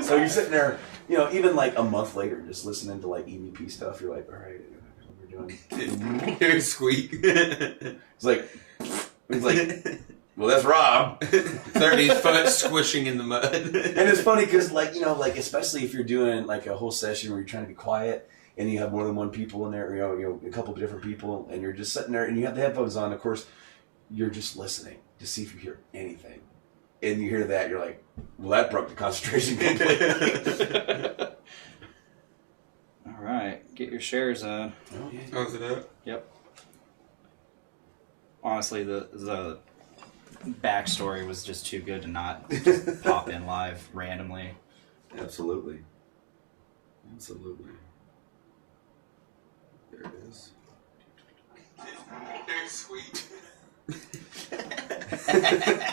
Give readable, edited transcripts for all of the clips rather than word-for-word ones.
So you're sitting there, you know, even like a month later, just listening to like EVP stuff. You're like, all right, what we're doing. Here's Squeak. It's like, well, that's Rob. 30 foot squishing in the mud. And it's funny because, like, you know, like especially if you're doing like a whole session where you're trying to be quiet and you have more than one people in there, you know, a couple of different people, and you're just sitting there and you have the headphones on. Of course, you're just listening to see if you hear anything, and you hear that, you're like, well, that broke the concentration completely. All right, get your shares on. Oh, yeah. Oh, is it up? Yep. Honestly, the backstory was just too good to not pop in live randomly. Absolutely. Absolutely. There it is. Here's Sweet.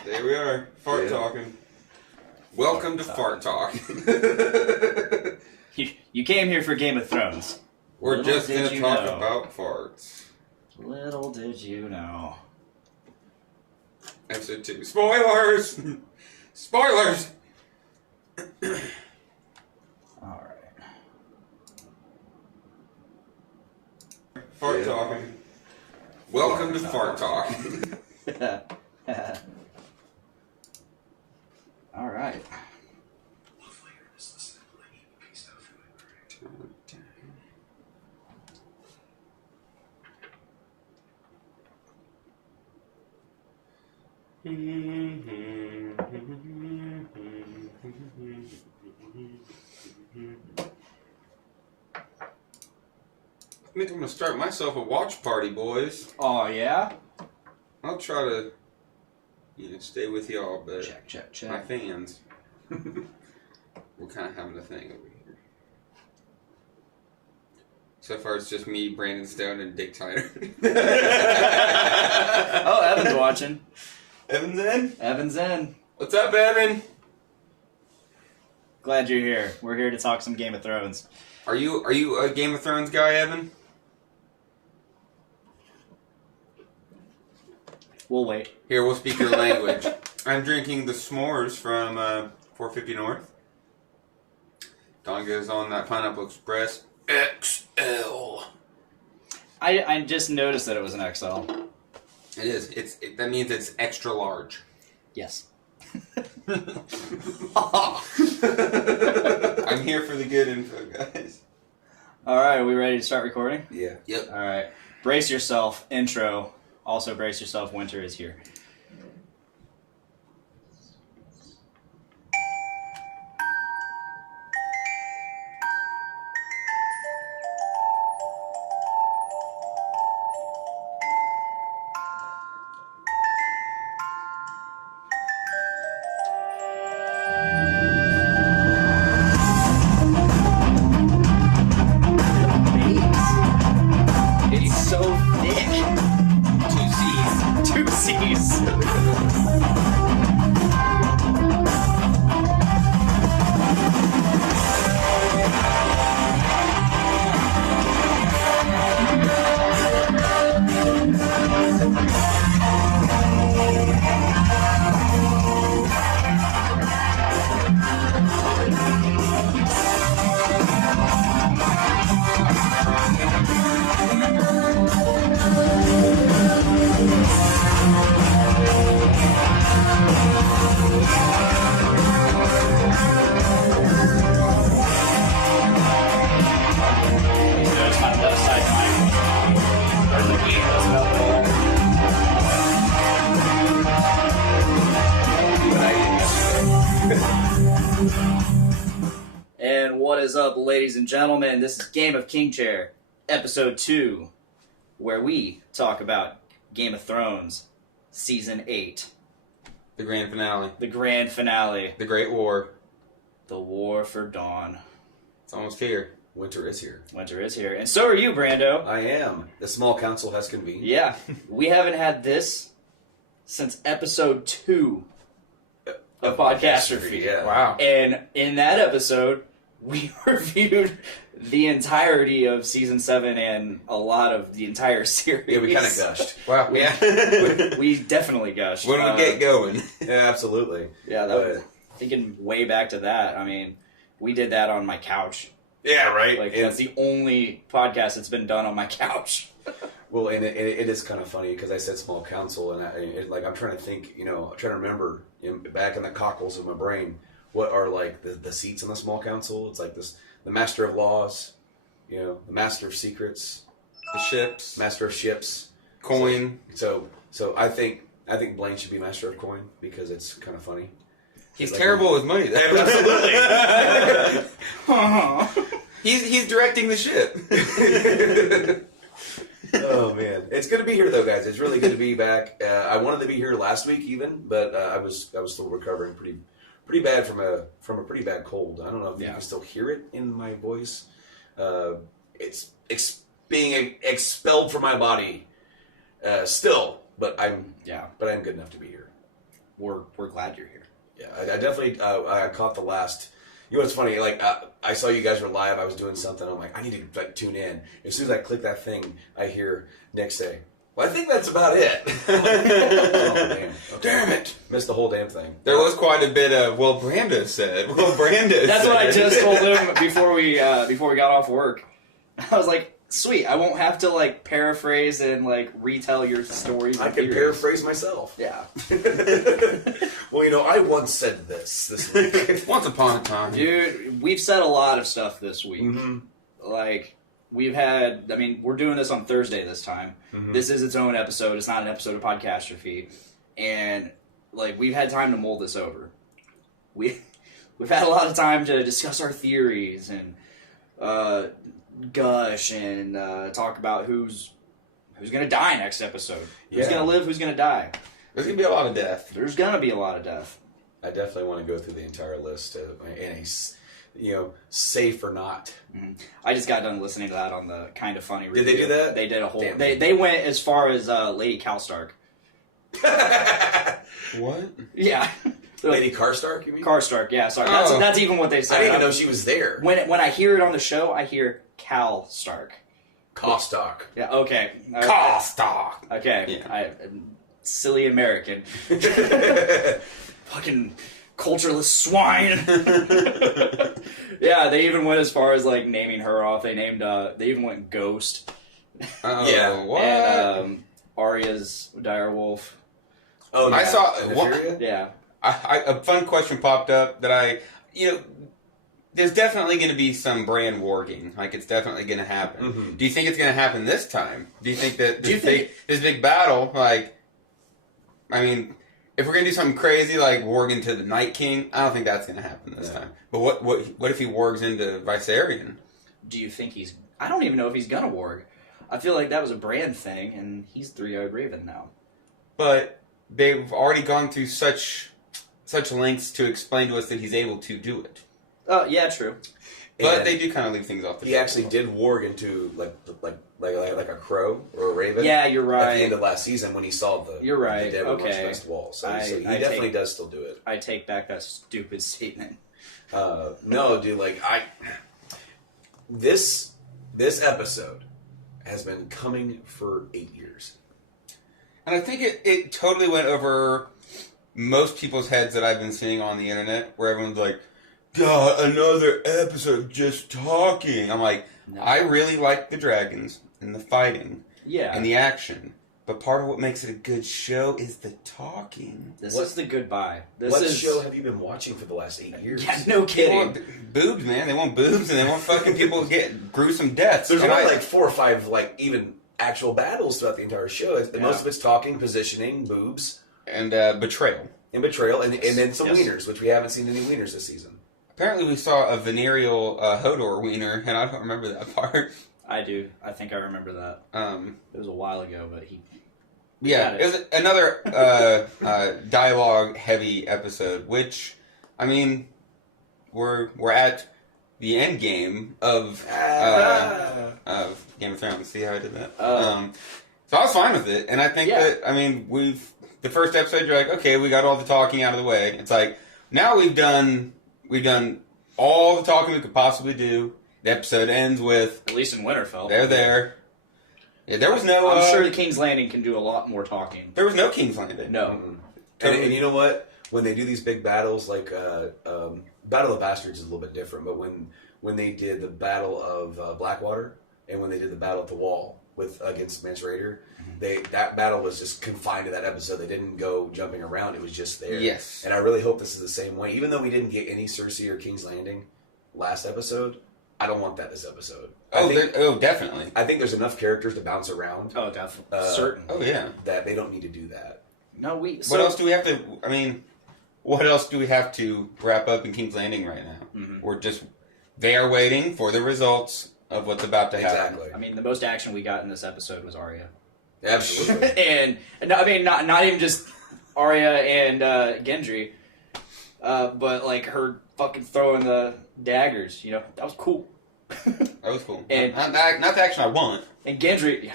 There we are, fart talking. Welcome to Fart Talk. You came here for Game of Thrones. We're Little just did going to you talk know. about farts. Little did you know. Episode 2. Spoilers! Spoilers! Alright. Fart talking. Welcome to Fart Talk. Alright. I think I'm going to start myself a watch party, boys. Oh, yeah? I'll try to, stay with y'all, but Check. my fans, we're kind of having a thing over here. So far, it's just me, Brandon Stone, and Dick Tyner. Oh, Evan's watching. Evan's in? Evan's in. What's up, Evan? Glad you're here. We're here to talk some Game of Thrones. Are you a Game of Thrones guy, Evan? We'll wait. Here, we'll speak your language. I'm drinking the s'mores from 450 North. Don goes on that Pineapple Express XL. I just noticed that it was an XL. It is. That means it's extra large. Yes. I'm here for the good info, guys. Alright, are we ready to start recording? Yeah. Yep. Alright. Brace yourself. Intro. Also brace yourself. Winter is here. It's so thick. 2 C's. 2 C's. There's my left side mic. Or the game doesn't help And what is up, ladies and gentlemen? This is Game of King Chair, Episode 2, where we talk about Game of Thrones, Season 8, The grand finale. the grand finale, The Great War. the War for Dawn. It's almost here. Winter is here. Winter is here. And so are you, Brando. I am. The small council has convened. Yeah, we haven't had this since Episode 2 of Podcaster Feed. Yeah. Wow. And in that episode, we reviewed the entirety of Season 7 and a lot of the entire series. Yeah, we kind of gushed. Wow. Yeah. We definitely gushed. When we get going. Yeah, absolutely. Yeah, that was, thinking way back to that, I mean, We did that on my couch. Yeah, right. Like And- that's the only podcast that's been done on my couch. Well, and it is kind of funny because I said small council, and I'm trying to think, I'm trying to remember back in the cockles of my brain, what are like the seats in the small council? It's like the master of laws, the master of secrets, The ships. master of ships, Coin. So I think Blaine should be master of coin because it's kind of funny. He's Like, terrible with money. Absolutely. He's directing the ship. Oh man, it's good to be here though, guys. It's really good to be back. I wanted to be here last week even, but I was still recovering pretty bad from a pretty bad cold. I don't know if you can still hear it in my voice. It's being expelled from my body still, but I'm good enough to be here. We're glad you're here. Yeah, I definitely I caught the last. You know what's funny? Like I saw you guys were live. I was doing something. I'm like, I need to tune in. As soon as I click that thing, I hear Nick say, "Well, I think that's about it." Oh man! Okay. Damn it! Missed the whole damn thing. There was quite a bit of, well, Brando said. Well, Brando That's said. what I just told him before we got off work. I was like, sweet, I won't have to like paraphrase and like retell your stories. I and can theories. paraphrase myself. Yeah. Well, I once said this week. Once upon a time. Dude, we've said a lot of stuff this week. Mm-hmm. Like, we're doing this on Thursday this time. Mm-hmm. This is its own episode. It's not an episode of Podcastrophe. And, like, we've had time to mull this over. We've had a lot of time to discuss our theories and gush and talk about who's going to die next episode. Who's Yeah. going to live, who's going to die. There's going to be a lot of death. There's going to be a lot of death. I definitely want to go through the entire list in a safe or not. I just got done listening to that on the Kind of Funny review. Did they do that? They did a whole... Damn. They went as far as Lady Calstark. What? Yeah. Lady Karstark, you mean? Karstark, yeah, sorry. Oh. That's even what they I said. didn't even know she was there. When I hear it on the show, I hear Cal Stark. Karstark. Yeah, okay. Costock. Okay. Yeah. I'm silly American. Fucking cultureless swine. Yeah, they even went as far as like naming her off. They even went Ghost. Oh, Yeah. What? And Arya's direwolf. Oh, I yeah. saw- Nymeria? Yeah. A fun question popped up that there's definitely going to be some brand warging. Like, it's definitely going to happen. Mhm. Do you think it's going to happen this time? Do you think that Do you think- this big battle, like, I mean, if we're going to do something crazy like warging to the Night King, I don't think that's going to happen this Yeah. time. But what if he wargs into Viserion? Do you think he's... I don't even know if he's gonna warg. I feel like that was a brand thing, and he's Three-Eyed Raven now. But they've already gone through such lengths to explain to us that he's able to do it. Yeah, true. But And they do kind of leave things off the he table. actually did warg into like a crow or a raven. Yeah, you're At the end right. of last season when he saw the You're right. the dead Okay. Munch West wall. So I he definitely take- does still do it. I take back that stupid statement. No, dude, this episode has been coming for 8 years. And I think it totally went over most people's heads that I've been seeing on the internet, where everyone's like, God, another episode of just talking. I'm like, No. I really like the dragons and the fighting Yeah. and the action. But part of what makes it a good show is the talking. This What- is the goodbye. This What is show have you been watching for the last 8 years? Yeah, no They kidding. want boobs, man. They want boobs, and they want fucking people to get gruesome deaths. There's And only I- like 4 or 5 even actual battles throughout the entire show. Yeah. Most of it's talking, positioning, boobs, and betrayal. and betrayal, and then some Yes. wieners, which we haven't seen any wieners this season. Apparently, we saw a venereal Hodor wiener, and I don't remember that part. I do. I think I remember that. It was a while ago, but he... Yeah, Got it was another dialogue-heavy episode, which, I mean, we're at the end game of Game of Thrones. See how I did that? So I was fine with it, and I think Yeah. that, I mean, the first episode, you're like, okay, we got all the talking out of the way. It's like, now we've done all the talking we could possibly do. The episode ends with, At least in Winterfell. they're there. Yeah, there was no... I'm sure the King's Landing can do a lot more talking. There was no King's Landing. No. And you know what? When they do these big battles, like Battle of the Bastards is a little bit different, but when they did the Battle of Blackwater and when they did the Battle at the Wall against Mance Rayder, that battle was just confined to that episode. They didn't go jumping around; it was just there. Yes. And I really hope this is the same way. Even though we didn't get any Cersei or King's Landing last episode, I don't want that this episode. Definitely. I think there's enough characters to bounce around. Oh, definitely. Certain. Oh, yeah. That they don't need to do that. No, what else do we have to... I mean, what else do we have to wrap up in King's Landing right now? Mm-hmm. We're just... They are waiting for the results of what's about to happen. Exactly. I mean, the most action we got in this episode was Arya. Absolutely. And I mean, not even just Arya and Gendry, but like her fucking throwing the daggers. You know, that was cool. That was cool. And not the action I want. And Gendry,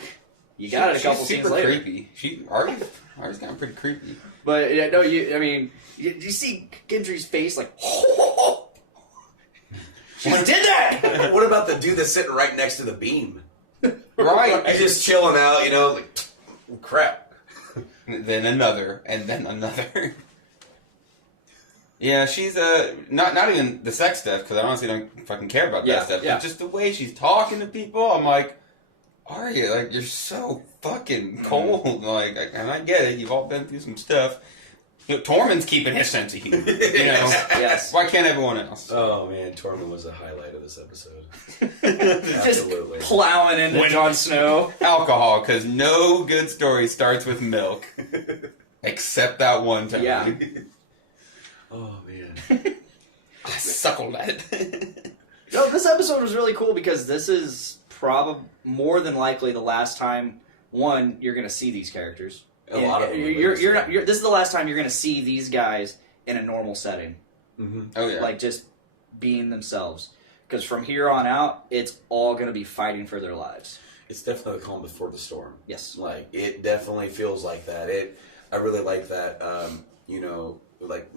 you got it a couple she's scenes later. Creepy. Arya's gotten pretty creepy. But yeah, no, you see Gendry's face like, she did that. What about the dude that's sitting right next to the beam? Right. He's just chilling out, you know, like, crap. Then another, and then another. Yeah, she's not even the sex stuff, because I honestly don't fucking care about that stuff. Yeah. But just the way she's talking to people, I'm like, Arya, like, you're so fucking cold. Like, and I get it, you've all been through some stuff. You know, Tormund's keeping his sense of humor. You know? Yes. Why can't everyone else? Oh man, Tormund was a highlight of this episode. Just Absolutely. plowing into Jon Snow. Alcohol, because no good story starts with milk. Except that one time. Yeah. Oh man. I suckled at it. No, this episode was really cool because this is probably more than likely the last time you're going to see these characters. A lot of them. This is the last time you're going to see these guys in a normal setting. Mm-hmm. Oh, yeah. Like, just being themselves. Because from here on out, it's all going to be fighting for their lives. It's definitely the calm before the storm. Yes. Like, it definitely feels like that. I really like that, you know, like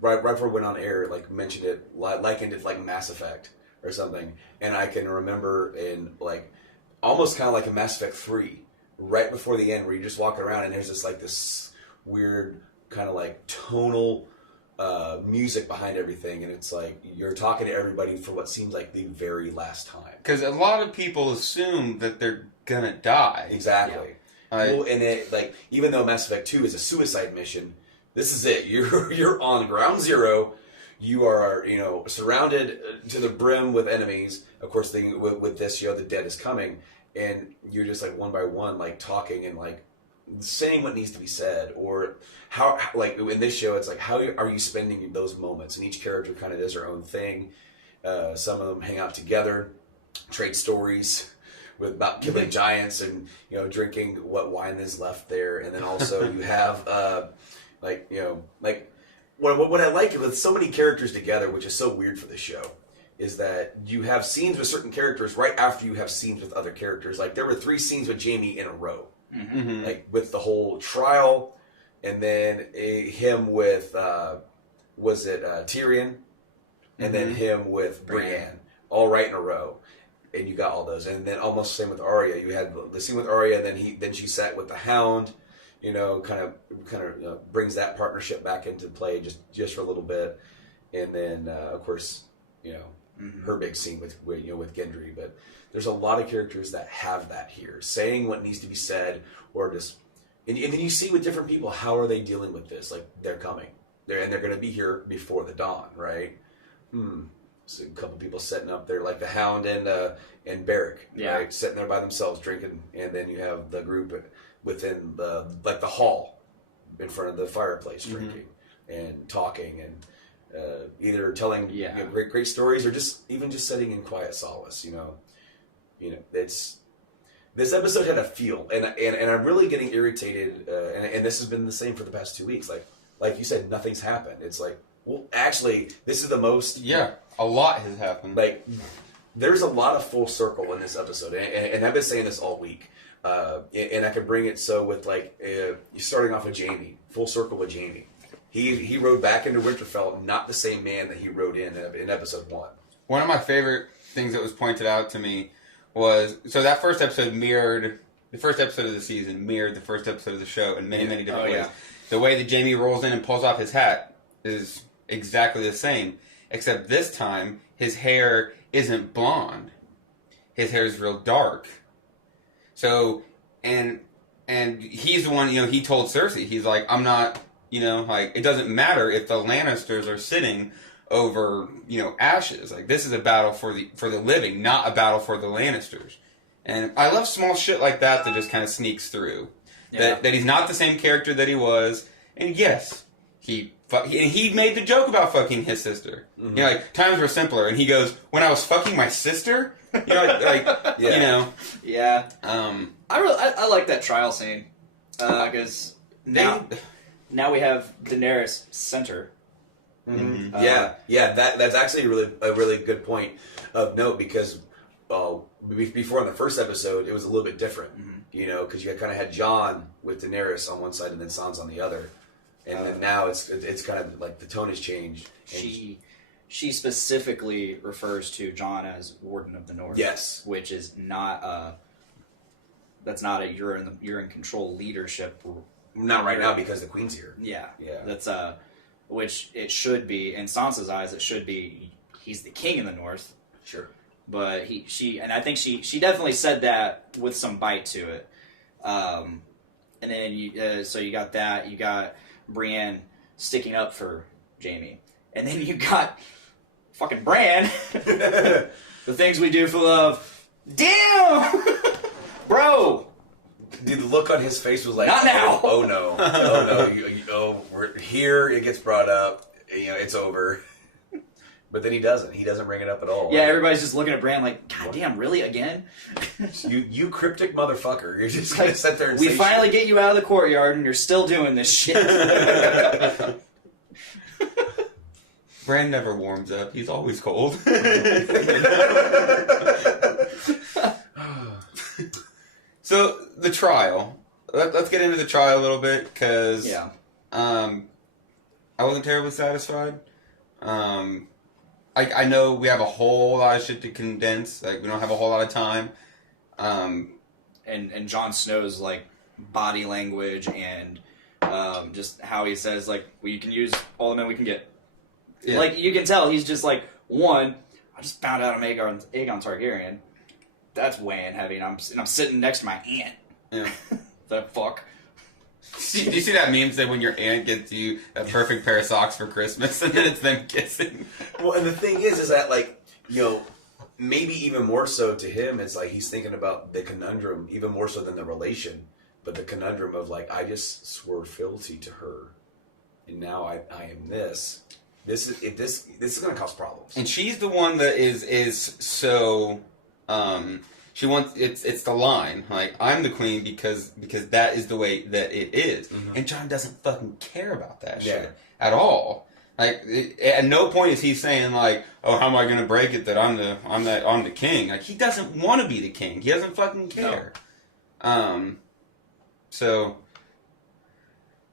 right before it went on air, like, mentioned it, likened it like Mass Effect or something. And I can remember in, like, almost kind of like a Mass Effect 3, right before the end, where you're just walking around and there's this weird kind of like tonal music behind everything, and it's like you're talking to everybody for what seems like the very last time. Because a lot of people assume that they're gonna die. Exactly. Well, and it, like, even though Mass Effect 2 is a suicide mission, this is it. You're on ground zero. You are, you know, surrounded to the brim with enemies. Of course, with this, you know, the dead is coming. And you're just like one by one, like talking and like saying what needs to be said, or how, like in this show, it's like how are you spending those moments? And each character kind of does their own thing. Some of them hang out together, trade stories about killing giants and, you know, drinking what wine is left there. And then also you have like, you know, like what I like with so many characters together, which is so weird for the show, is that you have scenes with certain characters right after you have scenes with other characters. Like, there were 3 scenes with Jaime in a row. Mm-hmm. Like, with the whole trial, and then him with, was it Tyrion? And then him with Brienne. All right in a row. And you got all those. And then almost same with Arya. You had the scene with Arya, and then she sat with the Hound, you know, kind of brings that partnership back into play just for a little bit. And then, of course, you know, her big scene with Gendry, but there's a lot of characters that have that here, saying what needs to be said, or just, and then you see with different people, how are they dealing with this? Like, they're coming, they're going to be here before the dawn, right? So a couple people sitting up there, like the Hound and Beric, right? Sitting there by themselves drinking, and then you have the group within the hall in front of the fireplace drinking and talking and. Either telling great stories, or just sitting in quiet solace. You know, it's this episode had a feel, and I'm really getting irritated. And this has been the same for the past 2 weeks. Like you said, nothing's happened. It's like, well, actually, this is the most. Yeah, a lot has happened. Like, there's a lot of full circle in this episode, and I've been saying this all week. And I can bring it so with starting off with Jaime, full circle with Jaime. He rode back into Winterfell, not the same man that he rode in episode 1. One of my favorite things that was pointed out to me was, so that first episode mirrored, the first episode of the season mirrored the first episode of the show in many, many different ways. The way that Jaime rolls in and pulls off his hat is exactly the same. except this time his hair isn't blonde. His hair is real dark. So, and he's the one, he told Cersei, he's like, I'm not, like, it doesn't matter if the Lannisters are sitting over, ashes. Like, this is a battle for the living, not a battle for the Lannisters. And I love small shit like that just kind of sneaks through. Yeah. That he's not the same character that he was. And yes, he made the joke about fucking his sister. Mm-hmm. Like, times were simpler. And he goes, when I was fucking my sister? Yeah. Yeah. I like that trial scene. Because now we have Daenerys center. Mm-hmm. That's actually a really good point of note, because before in the first episode it was a little bit different, because you kind of had Jon with Daenerys on one side and then Sansa on the other, and then now it's kind of like the tone has changed. She specifically refers to Jon as Warden of the North. Yes, which is not that's not a you're in control leadership. Not right now because the Queen's here. Yeah. That's which it should be in Sansa's eyes. It should be he's the king in the North. Sure. But and I think she definitely said that with some bite to it. And then so you got that. You got Brienne sticking up for Jaime, and then you got fucking Bran. The things we do for love. Damn, bro. Dude, the look on his face was like, not now. Oh no, we're here. It gets brought up. It's over. But then he doesn't. He doesn't bring it up at all. Yeah, everybody's just looking at Bran like, God damn, really again? you cryptic motherfucker. You're just gonna sit there and we say finally shit. get you out of the courtyard and you're still doing this shit. Bran never warms up. He's always cold. So, the trial. Let's get into the trial a little bit, because I wasn't terribly satisfied. I know we have a whole lot of shit to condense. Like, we don't have a whole lot of time. And Jon Snow's, like, body language and just how he says, like, we can use all the men we can get. Yeah. Like, you can tell he's just like, one, I just found out I'm Aegon Targaryen. That's weighing heavy, and I'm sitting next to my aunt. Yeah. The fuck? Do you see that meme that when your aunt gets you a perfect pair of socks for Christmas, and then it's them kissing? Well, and the thing is that, like, maybe even more so to him, it's like he's thinking about the conundrum even more so than the relation, but the conundrum of, like, I just swore fealty to her, and now I am this. This is going to cause problems. And she's the one that is so. She wants it's the line, like, I'm the queen because that is the way that it is. Mm-hmm. And Jon doesn't fucking care about that shit at all. Like, at no point is he saying, like, oh, how am I going to break it that I'm the king? Like, he doesn't want to be the king. He doesn't fucking care. No. So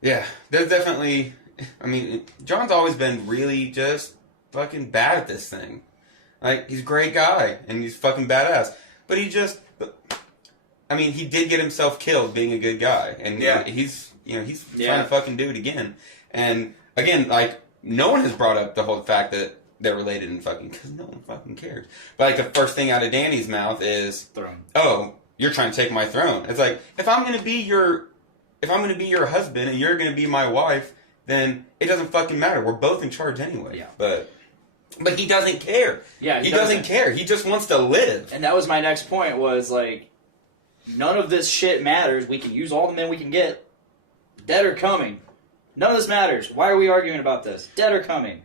yeah, there's definitely. I mean, Jon's always been really just fucking bad at this thing. Like, he's a great guy, and he's fucking badass. But he just... I mean, he did get himself killed being a good guy. And he's trying to fucking do it again. And, again, like, no one has brought up the whole fact that they're related and fucking... Because no one fucking cares. But, like, the first thing out of Dany's mouth is... Throne. Oh, you're trying to take my throne. It's like, if I'm going to be your husband and you're going to be my wife, then it doesn't fucking matter. We're both in charge anyway. Yeah. But he doesn't care. Yeah, he doesn't care. He just wants to live. And that was my next point, was, like, none of this shit matters. We can use all the men we can get. Dead or coming. None of this matters. Why are we arguing about this? Dead or coming.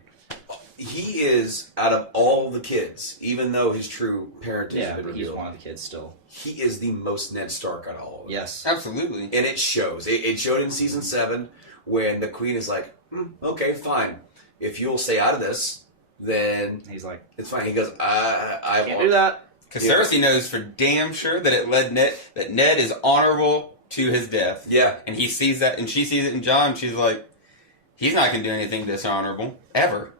He is, out of all the kids, even though his true parentage has been revealed, he's one of the kids still. He is the most Ned Stark out of all of them. Yes. Absolutely. And it shows. It showed in Season 7 when the Queen is like, okay, fine. If you'll stay out of this, then he's like, it's fine. He goes, I can't do that. Because Cersei knows for damn sure that Ned is honorable to his death. Yeah. And he sees that, and she sees it in Jon. She's like, he's not going to do anything dishonorable, ever.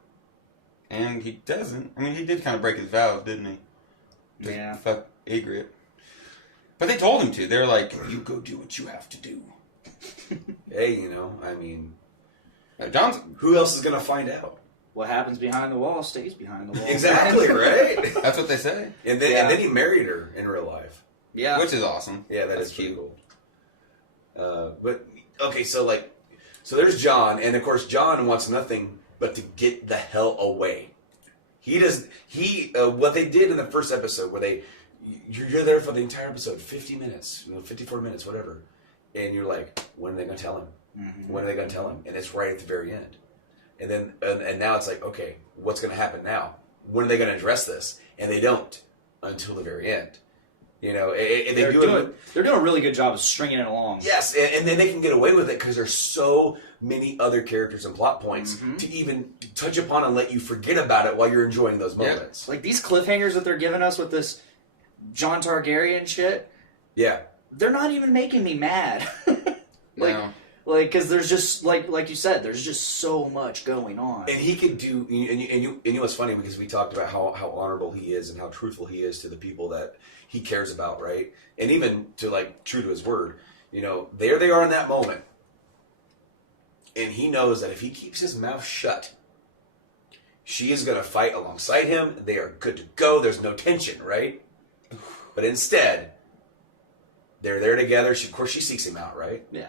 And he doesn't. I mean, he did kind of break his vows, didn't he? Yeah. Fuck Ygritte. But they told him to. They're like, you go do what you have to do. Hey, I mean... Jon's... Who else is going to find out? what happens behind the wall stays behind the wall. Exactly, right? That's what they say. And then he married her in real life. Yeah. Which is awesome. Yeah, That's is pretty cute. cool. But okay, so there's John, and of course John wants nothing but to get the hell away. What they did in the first episode, where you're there for the entire episode, 50 minutes, 54 minutes, whatever, and you're like, when are they going to tell him? Mm-hmm. When are they going to tell him? And it's right at the very end. And then and now it's like, okay, what's going to happen now? When are they going to address this? And they don't until the very end. They're doing a really good job of stringing it along. Yes, and then they can get away with it because there's so many other characters and plot points to even touch upon and let you forget about it while you're enjoying those moments. Like these cliffhangers that they're giving us with this Jon Targaryen shit. Yeah. They're not even making me mad. No. Because there's just like you said, there's just so much going on. And he could do, and you know what's funny, because we talked about how honorable he is and how truthful he is to the people that he cares about, right? And even to true to his word, there they are in that moment, and he knows that if he keeps his mouth shut, she is going to fight alongside him. They are good to go. There's no tension, right? But instead, they're there together. Of course, she seeks him out, right? Yeah.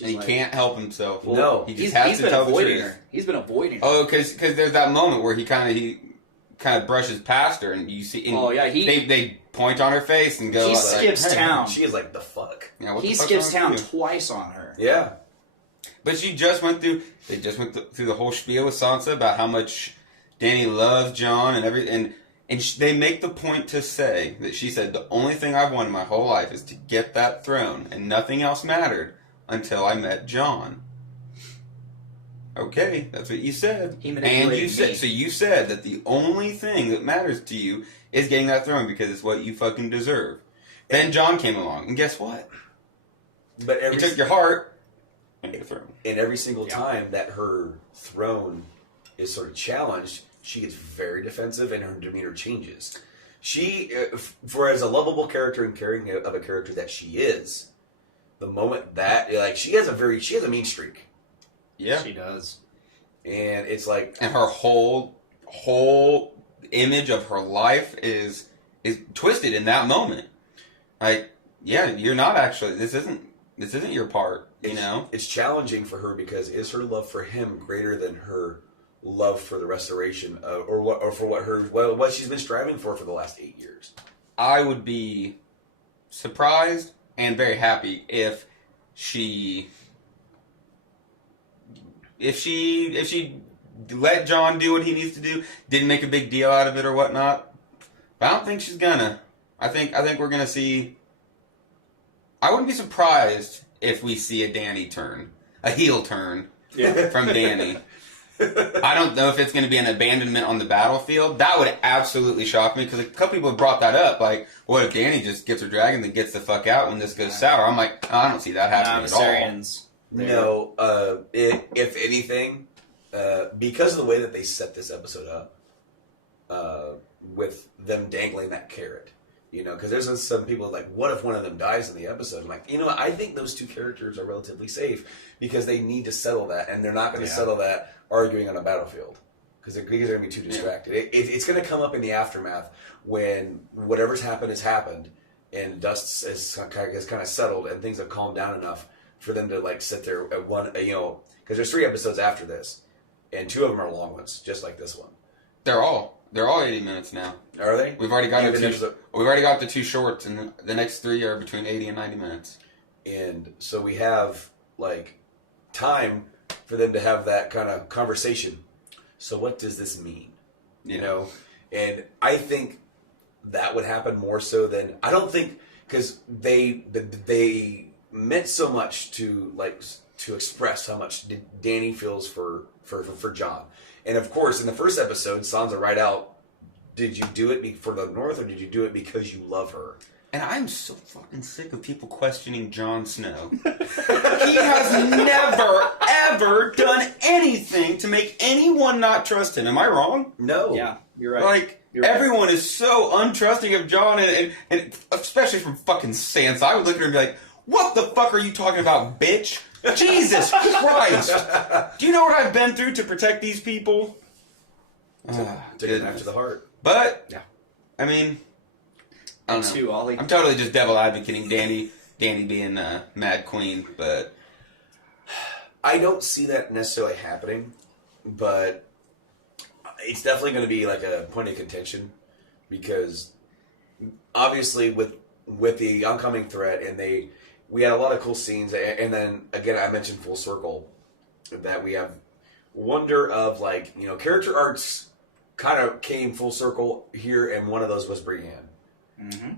And he can't help himself. No. He just has to tell the truth. Her. He's been avoiding her. Oh, because there's that moment where he kind of brushes past her, and you see. And they point on her face and go. He skips town. She is like, the fuck. Yeah, what he the fuck's skips wrong town with you? twice on her. Yeah. But she just went through. They just went through the whole spiel with Sansa about how much Dany loves Jon and everything. And they make the point to say that she said the only thing I've wanted my whole life is to get that throne, and nothing else mattered until I met Jon. Okay, that's what you said. He manipulated me. So you said that the only thing that matters to you is getting that throne because it's what you fucking deserve. Then Jon came along, and guess what? But He took your heart and your throne. And every single time that her throne is sort of challenged, she gets very defensive and her demeanor changes. She, for as a lovable character and caring of a character that she is, the moment that she has a mean streak. Yeah, she does. And it's like, and her whole image of her life is twisted in that moment. Like, yeah, you're not actually. This isn't your part. It's challenging for her because is her love for him greater than her love for the restoration or what she's been striving for the last 8 years? I would be surprised and very happy if she let Jon do what he needs to do, didn't make a big deal out of it or whatnot. But I don't think she's gonna. I think we're gonna see. I wouldn't be surprised if we see a Dany turn, a heel turn from Dany. I don't know if it's going to be an abandonment on the battlefield. That would absolutely shock me because a couple people have brought that up. Like, what if Dany just gets her dragon and gets the fuck out when this goes sour? I'm like, oh, I don't see that happening at all. No, if anything, because of the way that they set this episode up, with them dangling that carrot, because there's some people like, what if one of them dies in the episode? I'm like, I think those two characters are relatively safe because they need to settle that, and they're not going to settle that arguing on a battlefield because they're going to be too distracted. It's going to come up in the aftermath when whatever's happened has happened and dust has kind of settled and things have calmed down enough for them to sit there at one, because there's 3 episodes after this, and 2 of them are long ones, just like this one. They're all 80 minutes now. Are they? We've already got the 2 shorts, and the next 3 are between 80 and 90 minutes. And so we have time for them to have that kind of conversation. So what does this mean? And I think that would happen more so than I don't think because they meant so much to express how much Dany feels for Jon. And of course, in the first episode, Sansa right out, did you do it for the North or did you do it because you love her? And I'm so fucking sick of people questioning Jon Snow. He has never, ever done anything to make anyone not trust him. Am I wrong? No. Yeah, you're right. Everyone is so untrusting of Jon, and especially from fucking Sansa. I would look at her and be like, what the fuck are you talking about, bitch? Jesus Christ! Do you know what I've been through to protect these people? Took it back to the heart. But Yeah. I mean, I don't know. Too, Ollie. I'm totally just devil advocating Danny being Mad Queen, but I don't see that necessarily happening, but it's definitely going to be like a point of contention because obviously with the oncoming threat and we had a lot of cool scenes, and then again I mentioned full circle that we have wonder of like, you know, character arcs kind of came full circle here, and one of those was Brienne. Mm-hmm.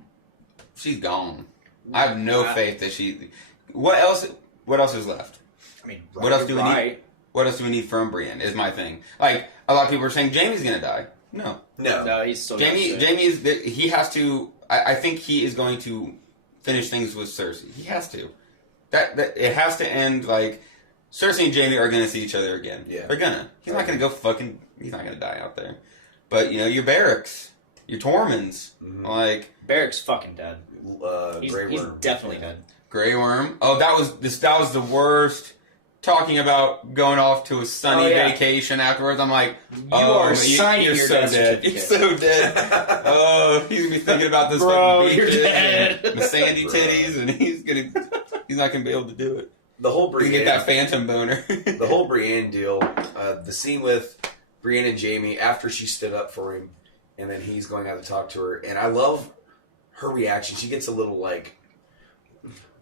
she's gone. I have no faith that she. What else is left? I mean, What else do we need? right. What else do we need from Brienne? Is my thing. Like a lot of people are saying, Jamie's gonna die. No, No, he's still got shit. Jamie is. He has to. I think he is going to finish things with Cersei. He has to. That it has to end. Like Cersei and Jamie are gonna see each other again. Yeah. They're gonna. He's not gonna go fucking. He's not gonna die out there. But you know, your Barracks, your Torments, like Barrick's fucking dead. He's Grey he's Worm. definitely dead. Grey Worm. Oh, that was the worst. Talking about going off to a sunny Oh, yeah. vacation afterwards, I'm like, are signing you're your so death dead. You're certificate. so dead. Oh, he's gonna be thinking about this Bro, fucking you're beaches dead. and the sandy Bro. titties, and he's not gonna be able to do it. The whole He Brienne, get that phantom boner. the whole Brienne deal, the scene with Brienne and Jamie after she stood up for him, and then he's going out to talk to her, and I love her reaction. She gets a little like,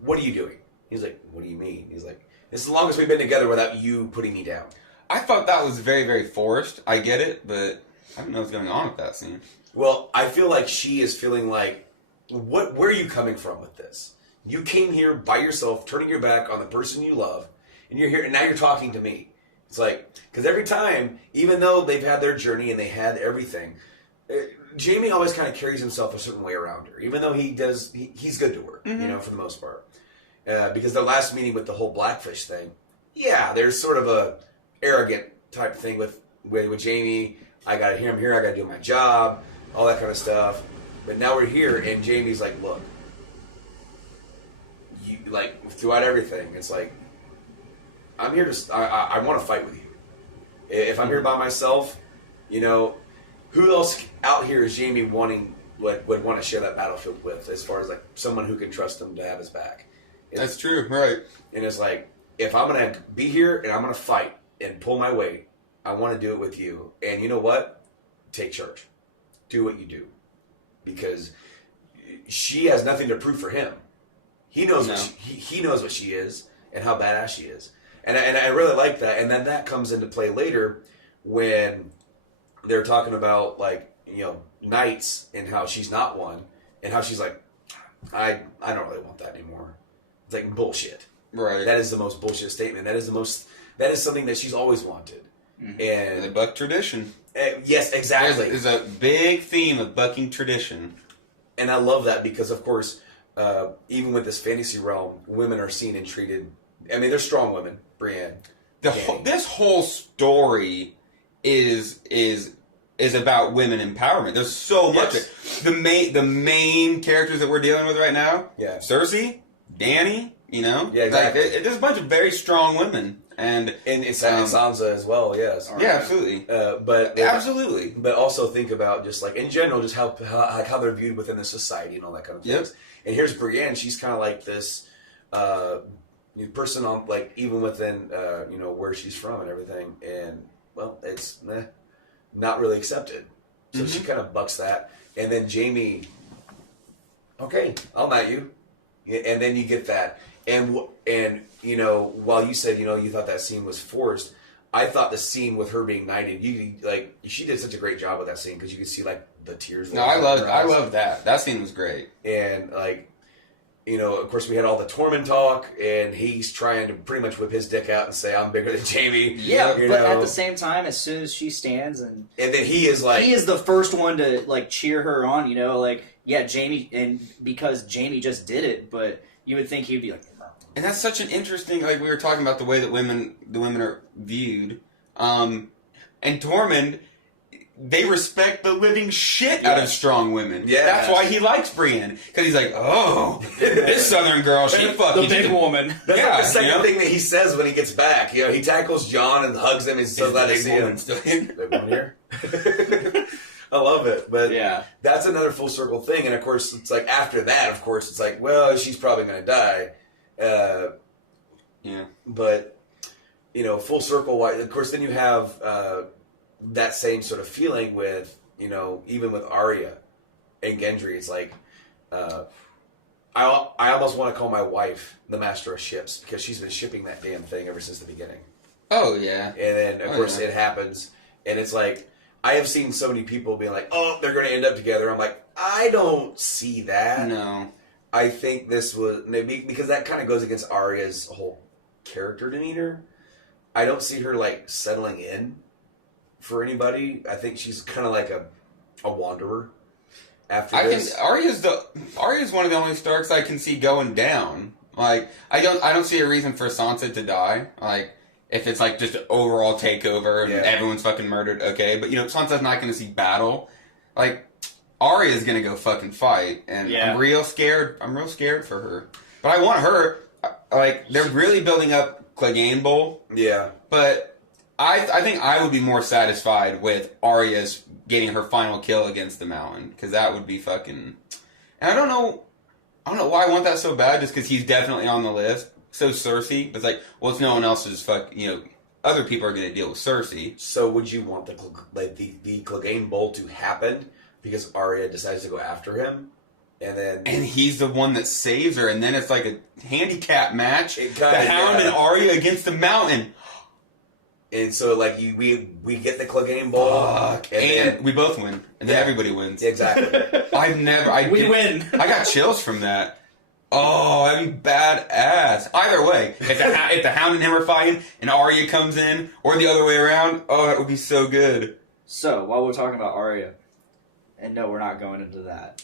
"What are you doing?" He's like, "What do you mean?" He's like, "It's the longest we've been together without you putting me down." I thought that was very, very forced. I get it, but I don't know what's going on with that scene. Well, I feel like she is feeling like, where are you coming from with this? You came here by yourself, turning your back on the person you love, and you're here, and now you're talking to me. It's like, because every time, even though they've had their journey and they had everything, Jamie always kind of carries himself a certain way around her, even though he's good to her, you know, for the most part. Because the last meeting with the whole Blackfish thing, yeah, there's sort of a arrogant type thing with Jamie. I got to hear him here. I got to do my job, all that kind of stuff. But now we're here, and Jamie's like, "Look, you like throughout everything. It's like I'm here to. I want to fight with you. If I'm here by myself, you know, who else out here is Jamie would want to share that battlefield with? As far as like someone who can trust him to have his back." That's true, right? And it's like, if I'm going to be here and I'm going to fight and pull my weight, I want to do it with you. And you know what? Take charge. Do what you do. Because she has nothing to prove for him. He knows he knows what she is and how badass she is. And I really like that. And then that comes into play later when they're talking about, like, you know, knights and how she's not one. And how she's like, I don't really want that anymore. It's like bullshit. Right. That is the most bullshit statement. That is something that she's always wanted. And And the buck tradition. yes, exactly. There's a big theme of bucking tradition. And I love that because, of course, even with this fantasy realm, women are seen and treated. I mean, they're strong women. Brienne. This whole story is about women empowerment. There's so much. Yes. The main characters that we're dealing with right now. Yeah. Cersei, Dany. You know. Yeah, exactly. Like, there's a bunch of very strong women, and it's Sansa as well. Yes. yeah, absolutely. But Absolutely. But also think about just like in general, just how they're viewed within the society and all that kind of things. Yep. And here's Brienne. She's kind of like this person on like even within you know where she's from and everything. And well, it's not really accepted. So she kind of bucks that. And then Jamie, okay, I'll knight you. And then you get that. And you know, while you said, you know, you thought that scene was forced, I thought the scene with her being knighted, she did such a great job with that scene because you could see like the tears. No, I love that. That scene was great. And like, you know, of course we had all the Tormund talk, and he's trying to pretty much whip his dick out and say, "I'm bigger than Jamie." Yeah, you but know? at the same time, as soon as she stands and then he is like, he is the first one to like cheer her on. You know, like yeah, Jamie, and because Jamie just did it, but you would think he'd be like. And that's such an interesting, like we were talking about the way that the women are viewed. And Tormund, they respect the living shit out of strong women. Yeah. That's why he likes Brienne. Because he's like, oh, this southern girl, she fucking... The big woman. That's Yeah, like the second you know? thing that he says when he gets back. You know, he tackles John and hugs him. He's so glad to see him. Still in. Big woman here. I love it, but Yeah. that's another full circle thing. And of course, it's like after that, of course, it's like, well, she's probably going to die. Yeah. But full circle. Of course, then you have that same sort of feeling with even with Arya and Gendry. It's like I almost want to call my wife the master of ships because she's been shipping that damn thing ever since the beginning. Oh yeah. And then of course it happens, and it's like I have seen so many people being like, "Oh, they're going to end up together." I'm like, I don't see that. No. I think this was maybe because that kind of goes against Arya's whole character demeanor. I don't see her like settling in for anybody. I think she's kind of like a wanderer. After this, Arya's one of the only Starks I can see going down. Like I don't see a reason for Sansa to die. Like if it's like just an overall takeover and everyone's fucking murdered, okay. But Sansa's not going to see battle. Like Arya's going to go fucking fight, and I'm real scared. I'm real scared for her. But I want her. Like they're really building up Clegane Bowl. Yeah. But I think I would be more satisfied with Arya's getting her final kill against the Mountain, because that would be fucking. And I don't know why I want that so bad. Just because he's definitely on the list. So Cersei, but it's like, well, it's no one else's other people are going to deal with Cersei. So would you want the Clegane Bowl to happen because Arya decides to go after him, and he's the one that saves her, and then it's like a handicap match. The Hound and Arya against the Mountain. And so, like, we get the Clegane Bowl, and we both win, and then everybody wins. Exactly. We win. I got chills from that. Oh, that'd be badass. Either way, if the Hound and him are fighting, and Arya comes in, or the other way around, oh, that would be so good. So, while we're talking about Arya, and no, we're not going into that.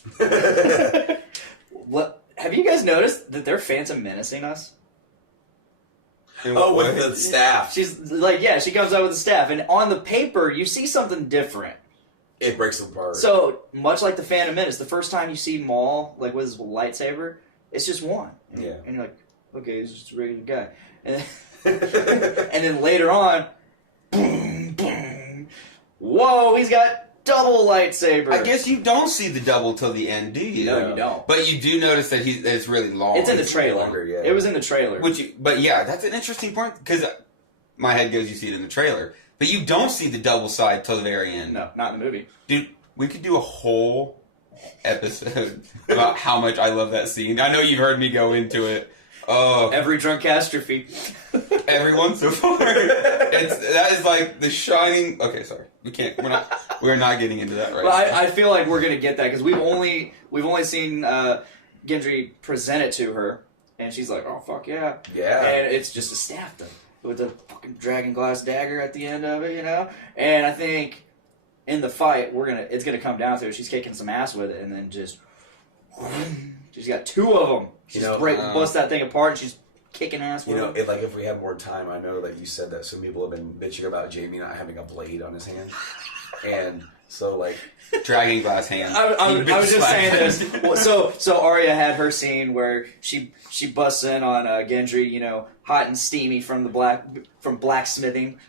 What have you guys noticed that they're Phantom Menacing us? With the staff. She's like, she comes out with the staff, and on the paper, you see something different. It breaks them apart. So, much like the Phantom Menace, the first time you see Maul, like, with his lightsaber, it's just one. And you're like, okay, he's just a regular guy. And then later on, boom, boom, whoa, he's got double lightsaber. I guess you don't see the double till the end, do you? No, you don't. But you do notice that it's really long. It's in the trailer. Longer, yeah. It was in the trailer. But yeah, that's an interesting point, because my head goes, you see it in the trailer. But you don't see the double side till the very end. No, not in the movie. Dude, we could do a whole episode about how much I love that scene. I know you've heard me go into it. Oh, every drunkastrophe. Everyone so far. That is like the shining. Okay, sorry. We're not getting into that right now. But I feel like we're gonna get that because we've only seen Gendry present it to her, and she's like, "Oh fuck yeah, yeah," and it's just a staff though with a fucking dragon glass dagger at the end of it, And I think in the fight it's gonna come down to it. She's kicking some ass with it, and then she's got two of them. She's bust that thing apart, and she's kicking ass with them. Like if we had more time, I know that you said that some people have been bitching about Jaime not having a blade on his hand, and so like dragon glass hand. I was just saying this. So Arya had her scene where she busts in on Gendry, hot and steamy from blacksmithing,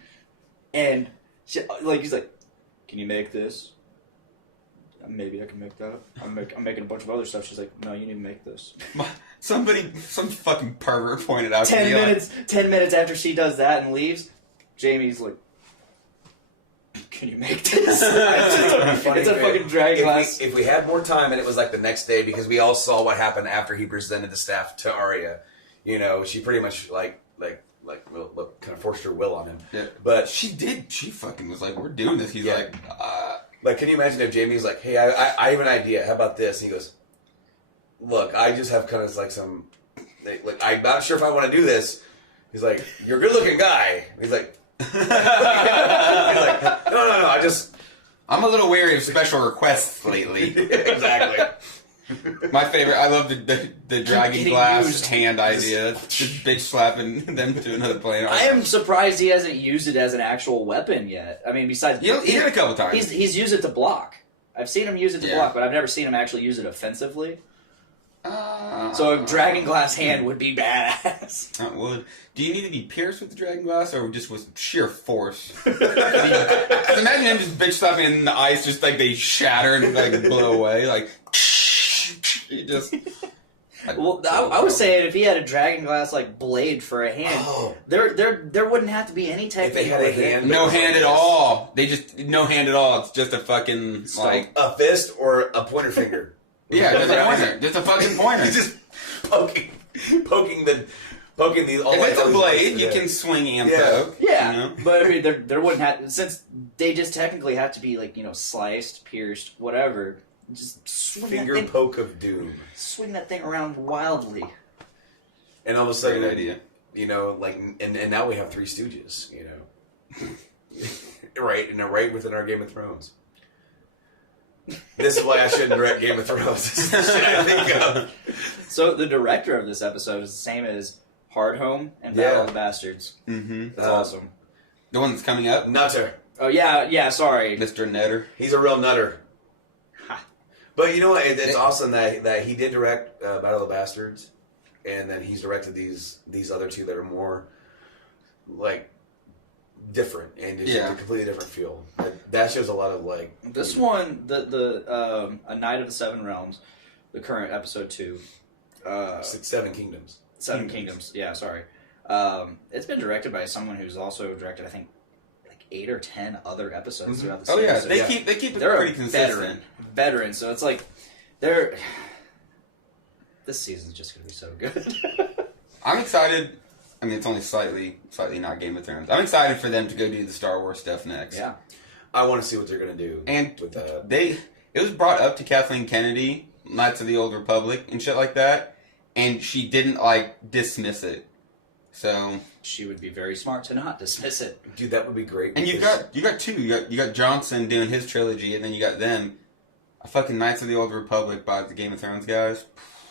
and he's like, "Can you make this?" Maybe I can make that. I'm making a bunch of other stuff. She's like, "No, you need to make this." Some fucking pervert pointed out. 10 minutes after she does that and leaves, Jaime's like, "Can you make this?" It's a fucking dragon glass. If we had more time and it was like the next day, because we all saw what happened after he presented the staff to Arya, she pretty much like kind of forced her will on him. Yeah. But she did. She fucking was like, "We're doing this." He's like. Like, can you imagine if Jaime's like, "Hey, I have an idea. How about this?" And he goes, "Look, I just have kind of like some, like, I'm not sure if I want to do this." He's like, "You're a good-looking guy." He's like, "No. I'm a little wary of special requests lately." Exactly. My favorite. I love the dragon glass hand idea. Just bitch slapping them to another plane. I am surprised he hasn't used it as an actual weapon yet. I mean, besides he did a couple times. He's used it to block. I've seen him use it to block, but I've never seen him actually use it offensively. So a dragon glass hand would be badass. That would. Do you need to be pierced with the dragon glass or just with sheer force? 'Cause imagine him just bitch slapping in the ice, just like they shatter and like blow away, like. It just. Well, I was saying if he had a dragon glass like blade for a hand, there wouldn't have to be any technique. If they had a hand, No hand at all. They just no hand at all. It's just a fucking like a fist or a pointer finger. yeah, just a pointer, just a fucking pointer. Just poking the. If it's a blade, you can swing and poke. Yeah, you know? but I mean, there wouldn't have since they just technically have to be like sliced, pierced, whatever. Just swing Finger that thing, poke of doom. swing that thing around wildly. And all of a sudden, Great idea. Like, and now we have Three Stooges, right, and they're right within our Game of Thrones. This is why I shouldn't direct Game of Thrones. This is the shit I think of. So the director of this episode is the same as Hard Home and Battle of the Bastards. Mm-hmm. That's awesome. The one that's coming up, Nutter. Oh yeah. Sorry. Mr. Netter. He's a real nutter. Ha. But you know what? It's awesome that he did direct Battle of the Bastards, and then he's directed these other two that are more like different and just a completely different feel. That shows a lot of like This one, the A Knight of the Seven Realms, the current episode 2, 7 Kingdoms. Seven Kingdoms. Yeah, sorry. It's been directed by someone who's also directed, I think, like 8 or 10 other episodes throughout the Oh series. yeah, So they keep it they're pretty a consistent. veteran. So it's like they're. This season's just gonna be so good. I'm excited. I mean, it's only slightly not Game of Thrones. I'm excited for them to go do the Star Wars stuff next. Yeah. I want to see what they're gonna do. And with that, it was brought up to Kathleen Kennedy, Knights of the Old Republic, and shit like that, and she didn't like dismiss it. So She would be very smart to not dismiss it. dude, that would be great. and you got two. You got Johnson doing his trilogy, and then you got them. A fucking Knights of the Old Republic by the Game of Thrones guys.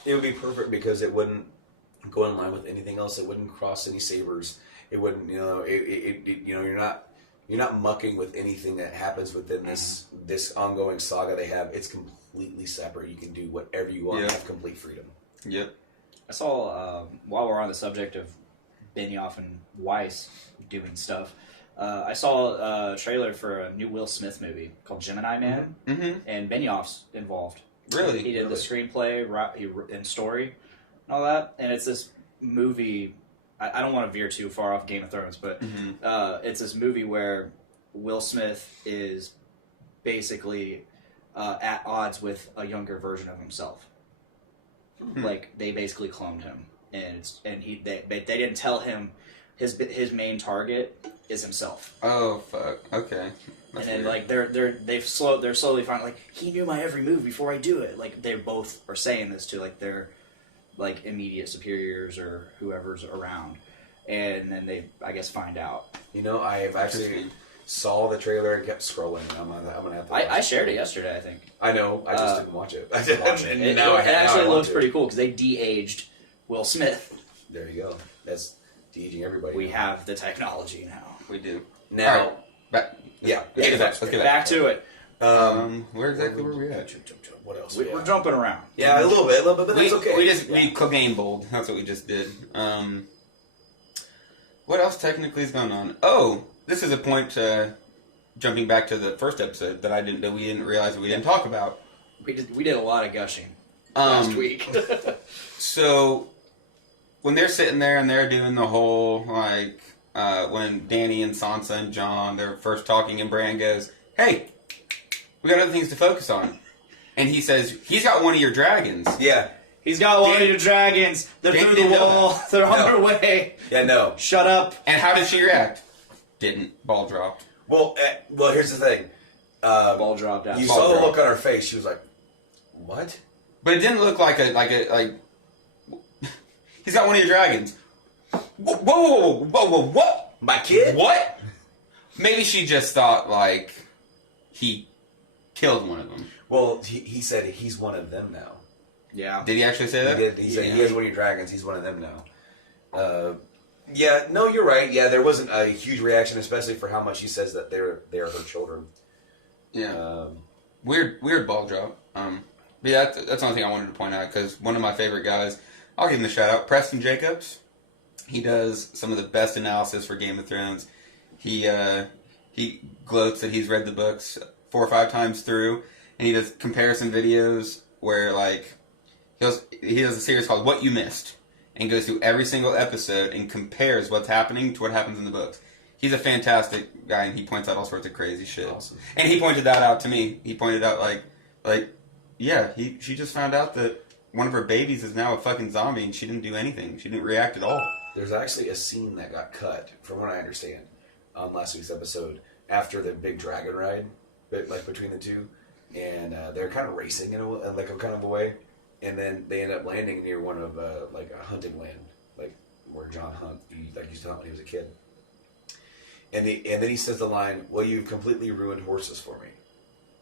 It would be perfect because it wouldn't go in line with anything else. It wouldn't cross any sabers. It wouldn't, you're not mucking with anything that happens within this ongoing saga they have. It's completely separate. You can do whatever you want. Yeah. Have complete freedom. Yep. I saw while we're on the subject of Benioff and Weiss doing stuff. I saw a trailer for a new Will Smith movie called Gemini Man, Mm-hmm. and Benioff's involved. Really? He did the screenplay and story and all that, and it's this movie. I don't want to veer too far off Game of Thrones, but it's this movie where Will Smith is basically at odds with a younger version of himself. Like they basically cloned him, and they didn't tell him his main target is himself. Oh fuck. Okay. That's and then weird. like they're slowly finding like he knew my every move before I do it. Like they both are saying this to like their like immediate superiors or whoever's around, and then they I guess find out. I have actually saw the trailer and kept scrolling. I'm gonna have to. I shared it yesterday. I think. I know. I just didn't watch it. I didn't Watch it. It now actually I looks want pretty cool because they de-aged Will Smith. There you go. That's de-aging everybody. We have the technology now. We do. now. All right. Back. Yeah. Let's get back. Back to it. Where exactly were we at? What else? We're jumping around. Yeah, a little bit, but that's okay. We cocaine bowled. That's what we just did. What else technically is going on? Oh, this is a point. Jumping back to the first episode that we didn't realize we didn't talk about. We did a lot of gushing last week. So when they're sitting there and they're doing the whole like when Danny and Sansa and John they're first talking and Bran goes, "Hey, we got other things to focus on," and he says he's got one of your dragons. Yeah. He's got one of your dragons. They're Dan through didn't the know wall. They're on their way. Yeah. No. Shut up. And how did she react? Didn't. Ball dropped. Well, here's the thing. Ball dropped down. You Ball saw the drop. look on her face. She was like, "What?" But it didn't look like he's got one of your dragons. Whoa, what? My kid? What? Maybe she just thought like he killed one of them. Well, he said he's one of them now. Yeah. Did he actually say He that? did. He said he has one of your dragons. He's one of them now. Yeah. No, you're right. Yeah, there wasn't a huge reaction, especially for how much he says that they're her children. Yeah. Weird ball drop. But yeah, that's the only thing I wanted to point out, because one of my favorite guys, I'll give him a shout out, Preston Jacobs. He does some of the best analysis for Game of Thrones. He gloats that he's read the books 4 or 5 times through, and he does comparison videos where, like, he does a series called What You Missed, and goes through every single episode and compares what's happening to what happens in the books. He's a fantastic guy, and he points out all sorts of crazy shit. Awesome. And he pointed that out to me. He pointed out, she just found out that one of her babies is now a fucking zombie, and she didn't do anything. She didn't react at all. There's actually a scene that got cut, from what I understand, on last week's episode after the big dragon ride, like between the two, and they're kind of racing in a kind of a way, and then they end up landing near one of like a hunting land, like where John used to hunt when he was a kid. And then he says the line, "Well, you've completely ruined horses for me."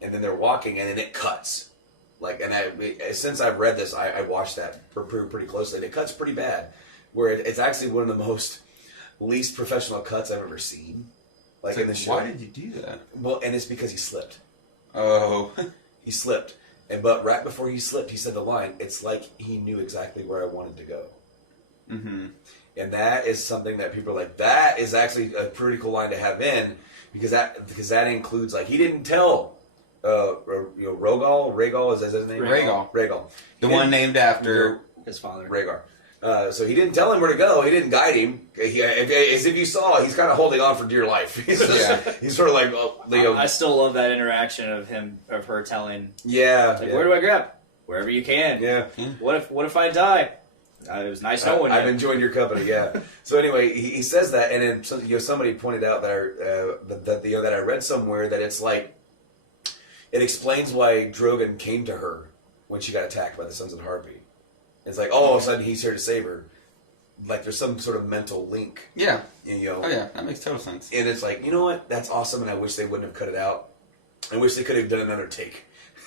And then they're walking, and then it cuts. Since I've read this, I watched that pretty closely, and it cuts pretty bad. Where it's actually one of the most least professional cuts I've ever seen. Like in the show. Why did you do that? Well, and it's because he slipped. Oh. He slipped. But right before he slipped, he said the line, "It's like he knew exactly where I wanted to go." Mm-hmm. And that is something that people are like, that is actually a pretty cool line to have in, because that includes, like, he didn't tell Rhaegal, is that his name? Rhaegal. The one named after his father. Rhaegar. So he didn't tell him where to go. He didn't guide him. As if you saw, he's kind of holding on for dear life. He's sort of like, I still love that interaction of her telling, yeah, where do I grab? Wherever you can. Yeah. What if I die? It was nice knowing you. I've enjoyed your company. Yeah. So anyway, he says that, and then somebody pointed out that I read somewhere that it's like, it explains why Drogon came to her when she got attacked by the Sons of the Harpy. It's like, all of a sudden he's here to save her. Like there's some sort of mental link. Yeah. Oh yeah, that makes total sense. And it's like, you know what? That's awesome, and I wish they wouldn't have cut it out. I wish they could have done another take.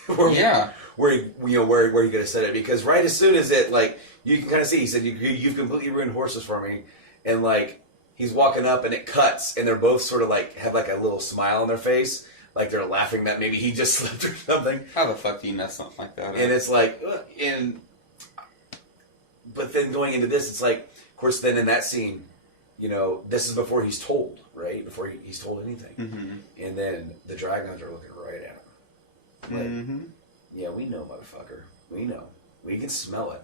where he could have said it, because right as soon as it, like, you can kind of see, he said, you've completely ruined horses for me, and like he's walking up and it cuts, and they're both sort of like have like a little smile on their face, like they're laughing that maybe he just slipped or something. How the fuck do you mess something like that up? And it's like, but then going into this, it's like, of course, then in that scene, this is before he's told, right? Before he's told anything. Mm-hmm. And then the dragons are looking right at him. Like, mm-hmm. Yeah, we know, motherfucker. We know. We can smell it.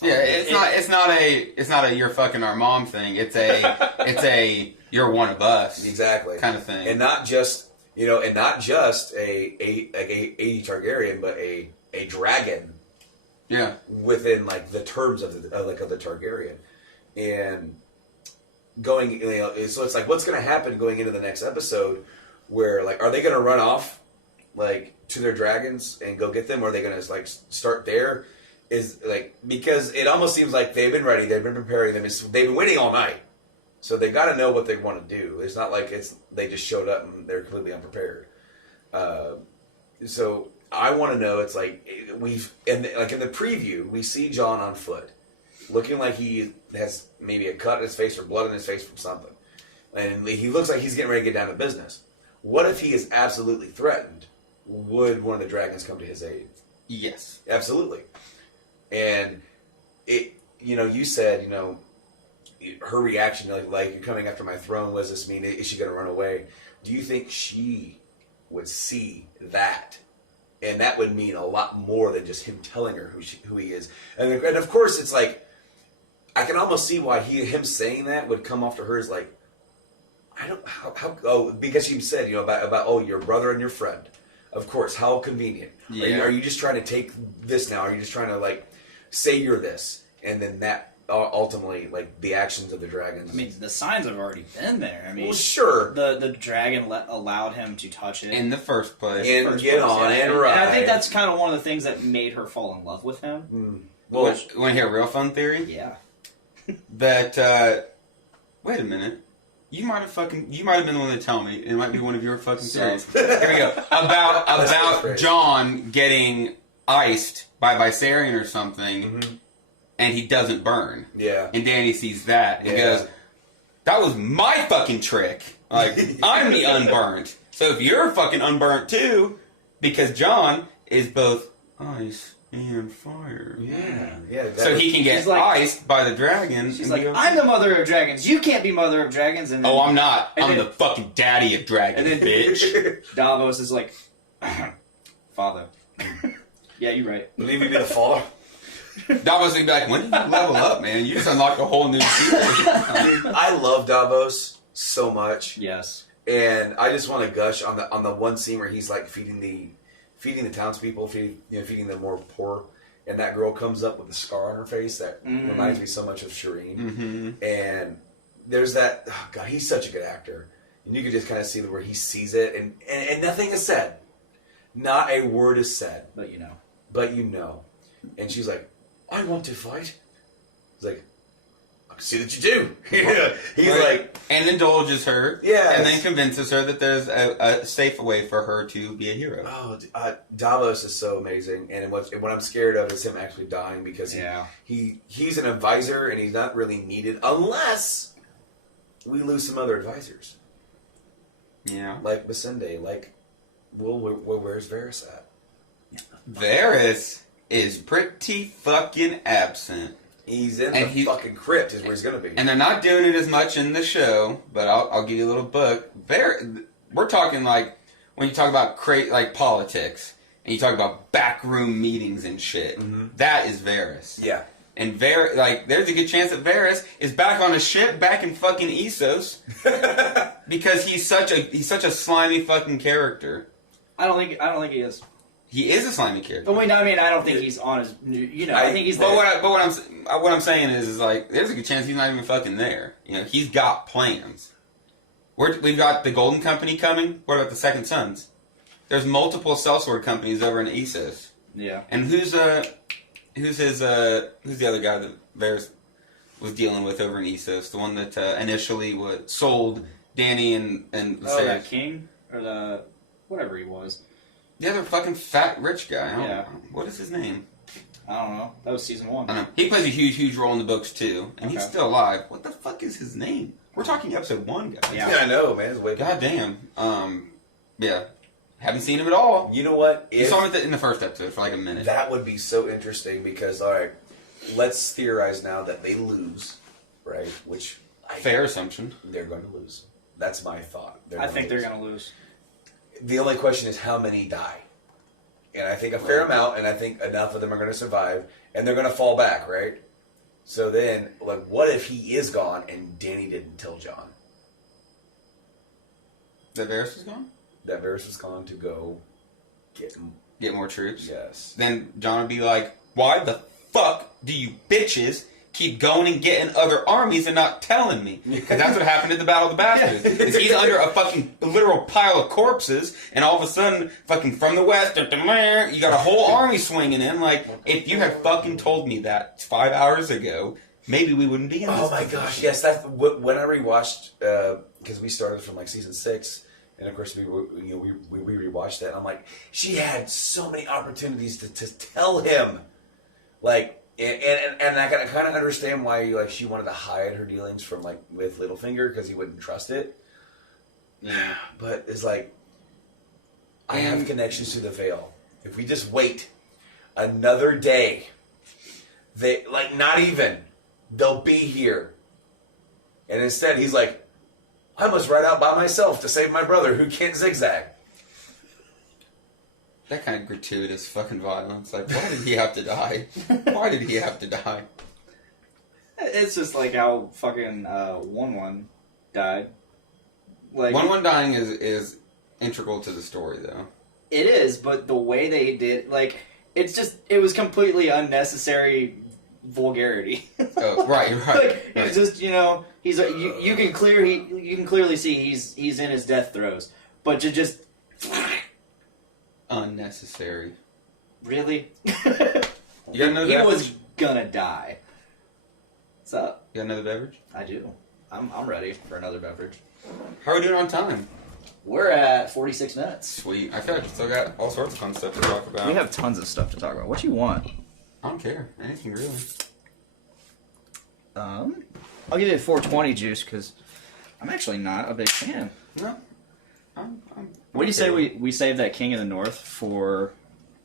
Yeah, it's not a you're fucking our mom thing. It's a you're one of us. Exactly. Kind of thing. And not just a Targaryen, but a dragon. Yeah. Within like the terms of the Targaryen. And going, so it's like, what's going to happen going into the next episode, where like, are they going to run off like to their dragons and go get them, or are they going to like start there? Is like, because it almost seems like they've been ready, they've been preparing them, they've been waiting all night, so they got to know what they want to do. It's not like they just showed up and they're completely unprepared. So I want to know. It's like in the preview, we see Jon on foot, looking like he has maybe a cut in his face or blood in his face from something, and he looks like he's getting ready to get down to business. What if he is absolutely threatened? Would one of the dragons come to his aid? Yes, absolutely. And you said, her reaction, like you're coming after my throne. What does this mean? Is she going to run away? Do you think she would see that? And that would mean a lot more than just him telling her who he is. And of course, it's like, I can almost see why him saying that would come off to her as like, because she said, about your brother and your friend. Of course, how convenient. Yeah. Are you just trying to take this now? Are you just trying to like say you're this, and then that ultimately, like, the actions of the dragons? I mean, the signs have already been there. I mean, well, sure. The dragon allowed him to touch it in the first place, and get on and ride. And I think that's kind of one of the things that made her fall in love with him. Mm. Well, want to hear a real fun theory? Yeah. That wait a minute. You might have been the one to tell me. It might be one of your fucking theories. Here we go. About Jon getting iced by Viserion or something, mm-hmm. and he doesn't burn. Yeah. And Dany sees that and goes, "That was my fucking trick. Like, I'm the unburnt. So if you're fucking unburnt too, because Jon is both ice and fire. Yeah. So he can get She's like- iced by the dragon. She's and like, be okay. I'm the mother of dragons. You can't be mother of dragons. And then, Oh, I'm not. and I'm then- the fucking daddy of dragons, and then- bitch. Davos is like, father. Yeah, you're right. Leave me be the father. Davos would be like, when did you level up, man? You just unlocked a whole new series. I love Davos so much, Yes. and I just want to gush on the one scene where he's like feeding the townspeople, feeding the more poor, and that girl comes up with a scar on her face that reminds me so much of Shireen. Mm-hmm. And there's that. Oh God, he's such a good actor, and you could just kind of see where he sees it, and nothing is said, not a word is said, But you know. but you know. And she's like, "I want to fight." He's like, "I can see that you do." He's Right. like, And indulges her. Yes. And then convinces her that there's a safe way for her to be a hero. "Oh, Davos is so amazing." And what I'm scared of is him actually dying because Yeah. he's an advisor and he's not really needed unless we lose some other advisors Yeah. like Basende, like where's Varys at? Varys is pretty fucking absent. He's in And the he- fucking crypt is where he's gonna be. And they're not doing it as much in the show, but I'll give you a little book. We're talking like, when you talk about like politics, and you talk about backroom meetings and shit, that is Varys. yeah. And there's a good chance that Varys is back on a ship back in fucking Essos because he's such a slimy fucking character. I don't think he is. He is a slimy character. But wait, no, I mean, I don't think he's on his. You know, I think he's there. But what I'm saying is like there's a good chance he's not even fucking there. You know, he's got plans. We've got the Golden Company coming. What about the Second Sons? There's multiple sellsword companies over in Essos. Yeah. And who's the other guy that Varys was dealing with over in Essos? The one that initially sold Dany and Oh, that Viserys. king or the whatever he was. The other fucking fat rich guy. I don't Yeah. know. What is his name? I don't know. That was season 1. I don't know. He plays a huge role in the books too, and he's Okay. still alive. What the fuck is his name? We're talking episode 1, guys. Yeah. Yeah, I know, man. It's way God damn. Yeah. Haven't seen him at all. You know what? You saw him in the first episode for like a minute. That would be so interesting because, all right, let's theorize now that they lose, right? Which Fair assumption. they're going to lose. That's my thought. I think they're going to lose. The only question is how many die, and I think a fair amount, and I think enough of them are going to survive, and they're going to fall back, right? So then, like, what if he is gone and Dany didn't tell Jon That Varys is gone? that Varys is gone to go get him? Get more troops. Yes. Then Jon would be like, why the fuck do you bitches keep going and getting other armies and not telling me? Because that's what happened at the Battle of the Bastards. Is he's under a fucking literal pile of corpses, and all of a sudden, fucking from the west, you got a whole army swinging in. Like, if you had fucking told me that 5 hours ago, maybe we wouldn't be in this Oh my position. gosh, yes. That's when I rewatched because we started from like season 6, and of course we rewatched that. And I'm like, she had so many opportunities to tell him, like, and I kind of understand why like she wanted to hide her dealings from like with Littlefinger because he wouldn't trust it. Yeah. But it's like, I have connections to the Vale. If we just wait another day, they like not even. They'll be here. And instead, he's like, I must ride out by myself to save my brother who can't zigzag. That kind of gratuitous fucking violence. Like, why did he have to die? Why did he have to die? It's just like how fucking 1-1 died. Like 1-1 dying is integral to the story, though. it is, but the way they did, like, it was completely unnecessary vulgarity. Oh, right. Like, it's just, you know, you can clearly see he's in his death throes, but to just Unnecessary. really, You got another he beverage? was gonna die. What's up? You got another beverage? I do. I'm ready for another beverage. How are we doing on time? We're at 46 minutes. Sweet. I feel like we still got all sorts of fun stuff to talk about. We have tons of stuff to talk about. What do you want? I don't care. Anything really. I'll give you a 420 juice because I'm actually not a big fan. No. What do you say we save that King of the North for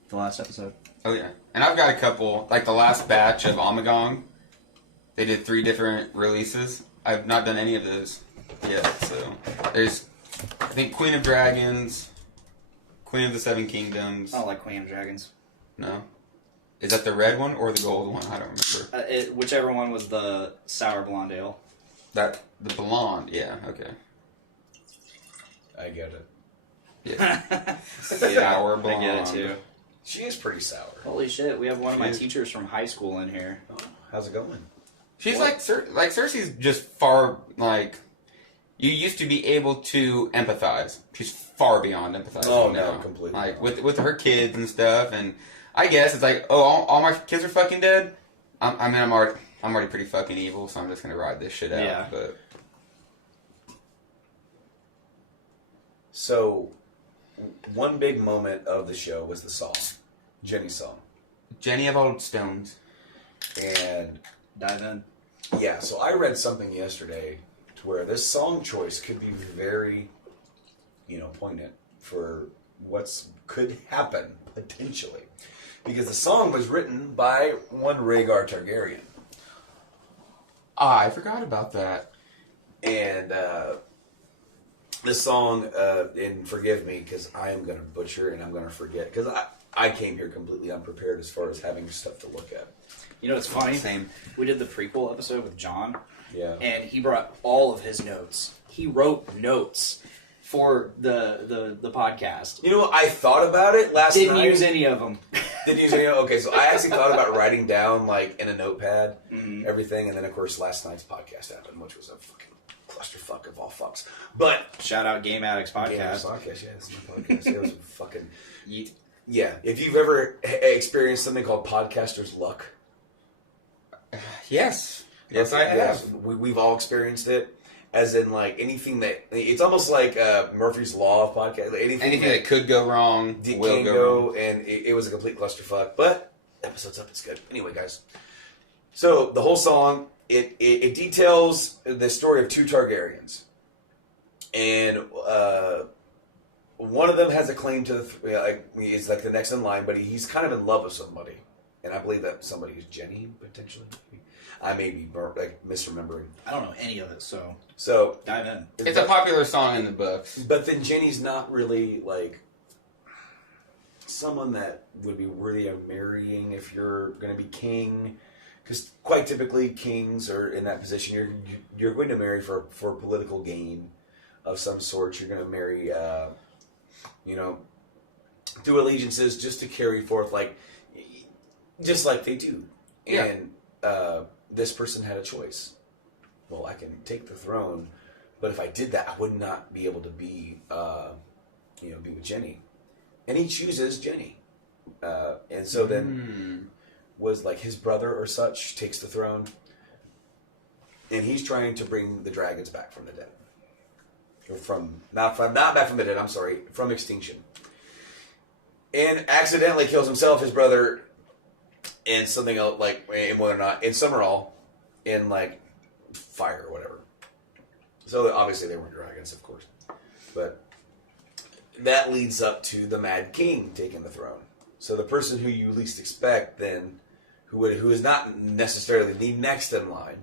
the last episode. Oh yeah, and I've got a couple. Like the last batch of Omagong, they did 3 different releases. I've not done any of those yet. So there's, I think, Queen of Dragons, Queen of the Seven Kingdoms. I don't like Queen of Dragons. No, is that the red one or the gold one? I don't remember. Whichever one was the sour blonde ale. That the blonde. Yeah. Okay. I get it. Yeah. Sour blonde. I get it too. She is pretty sour. Holy shit, we have one of my She is. teachers from high school in here. Oh, how's it going? She's What? like Cersei's just far like. You used to be able to empathize. She's far beyond empathizing Oh, now. no, completely. Like with her kids and stuff, and I guess it's like, oh, all my kids are fucking dead. I'm already pretty fucking evil, so I'm just gonna ride this shit out. Yeah. But So, one big moment of the show was the song, Jenny's song, Jenny of Old Stones. and Dive in. yeah. So I read something yesterday to where this song choice could be very, poignant for what's could happen potentially, because the song was written by one Rhaegar Targaryen. I forgot about that. And this song, and forgive me because I am going to butcher and I'm going to forget because I came here completely unprepared as far as having stuff to look at. You know what's funny? Same. We did the prequel episode with John, Yeah. and he brought all of his notes. He wrote notes for the podcast. You know what? I thought about it last Didn't night. use any of them. Didn't use any. Okay, so I actually thought about writing down like in a notepad Mhm. everything, and then of course last night's podcast happened, which was a fucking clusterfuck of all fucks. But Shout out Game Addicts yeah, Podcast. podcast, yeah, it's my podcast. It was fucking Yeet. yeah. If you've ever experienced something called podcaster's luck. Yes. Yes, I Yeah, have. we've all experienced it. As in, like anything that it's almost like Murphy's Law of podcast. Anything that could go wrong can will go wrong. go, and it was a complete clusterfuck. But episode's up, it's good. Anyway, guys. So the whole song it details the story of 2 Targaryens, and one of them has a claim to is like the next in line, but he's kind of in love with somebody, and I believe that somebody is Jenny potentially. I may be misremembering. I don't know any of it, so So dive in. It's a popular song in the books. But then Jenny's not really like someone that would be worthy of marrying if you're going to be king, because quite typically kings are in that position. You're going to marry for political gain of some sort. You're going to marry, do allegiances just to carry forth, just like they do. Yeah. And this person had a choice. Well, I can take the throne, but if I did that, I would not be able to be with Jenny. And he chooses Jenny. And so then was like his brother or such takes the throne, and he's trying to bring the dragons back from the dead. Or not back from the dead, I'm sorry, from extinction. And accidentally kills himself, his brother, and something else, and whether or not, in Summerall, in fire or whatever. So obviously they weren't dragons, of course. But that leads up to the Mad King taking the throne. So the person who you least expect then, who is not necessarily the next in line,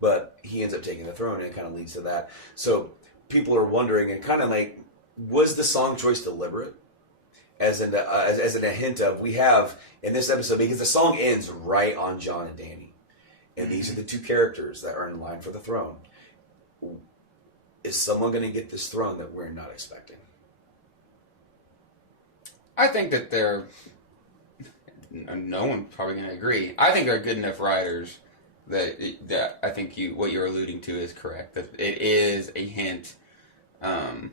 but he ends up taking the throne, and it kind of leads to that. So people are wondering, and kind of was the song choice deliberate? As in a hint of, we have in this episode, because the song ends right on Jon and Dany, and these are the 2 characters that are in line for the throne. Is someone going to get this throne that we're not expecting? I think that they're. No one's probably going to agree. I think they're good enough writers that I think what you're alluding to is correct. That it is a hint. 'Cause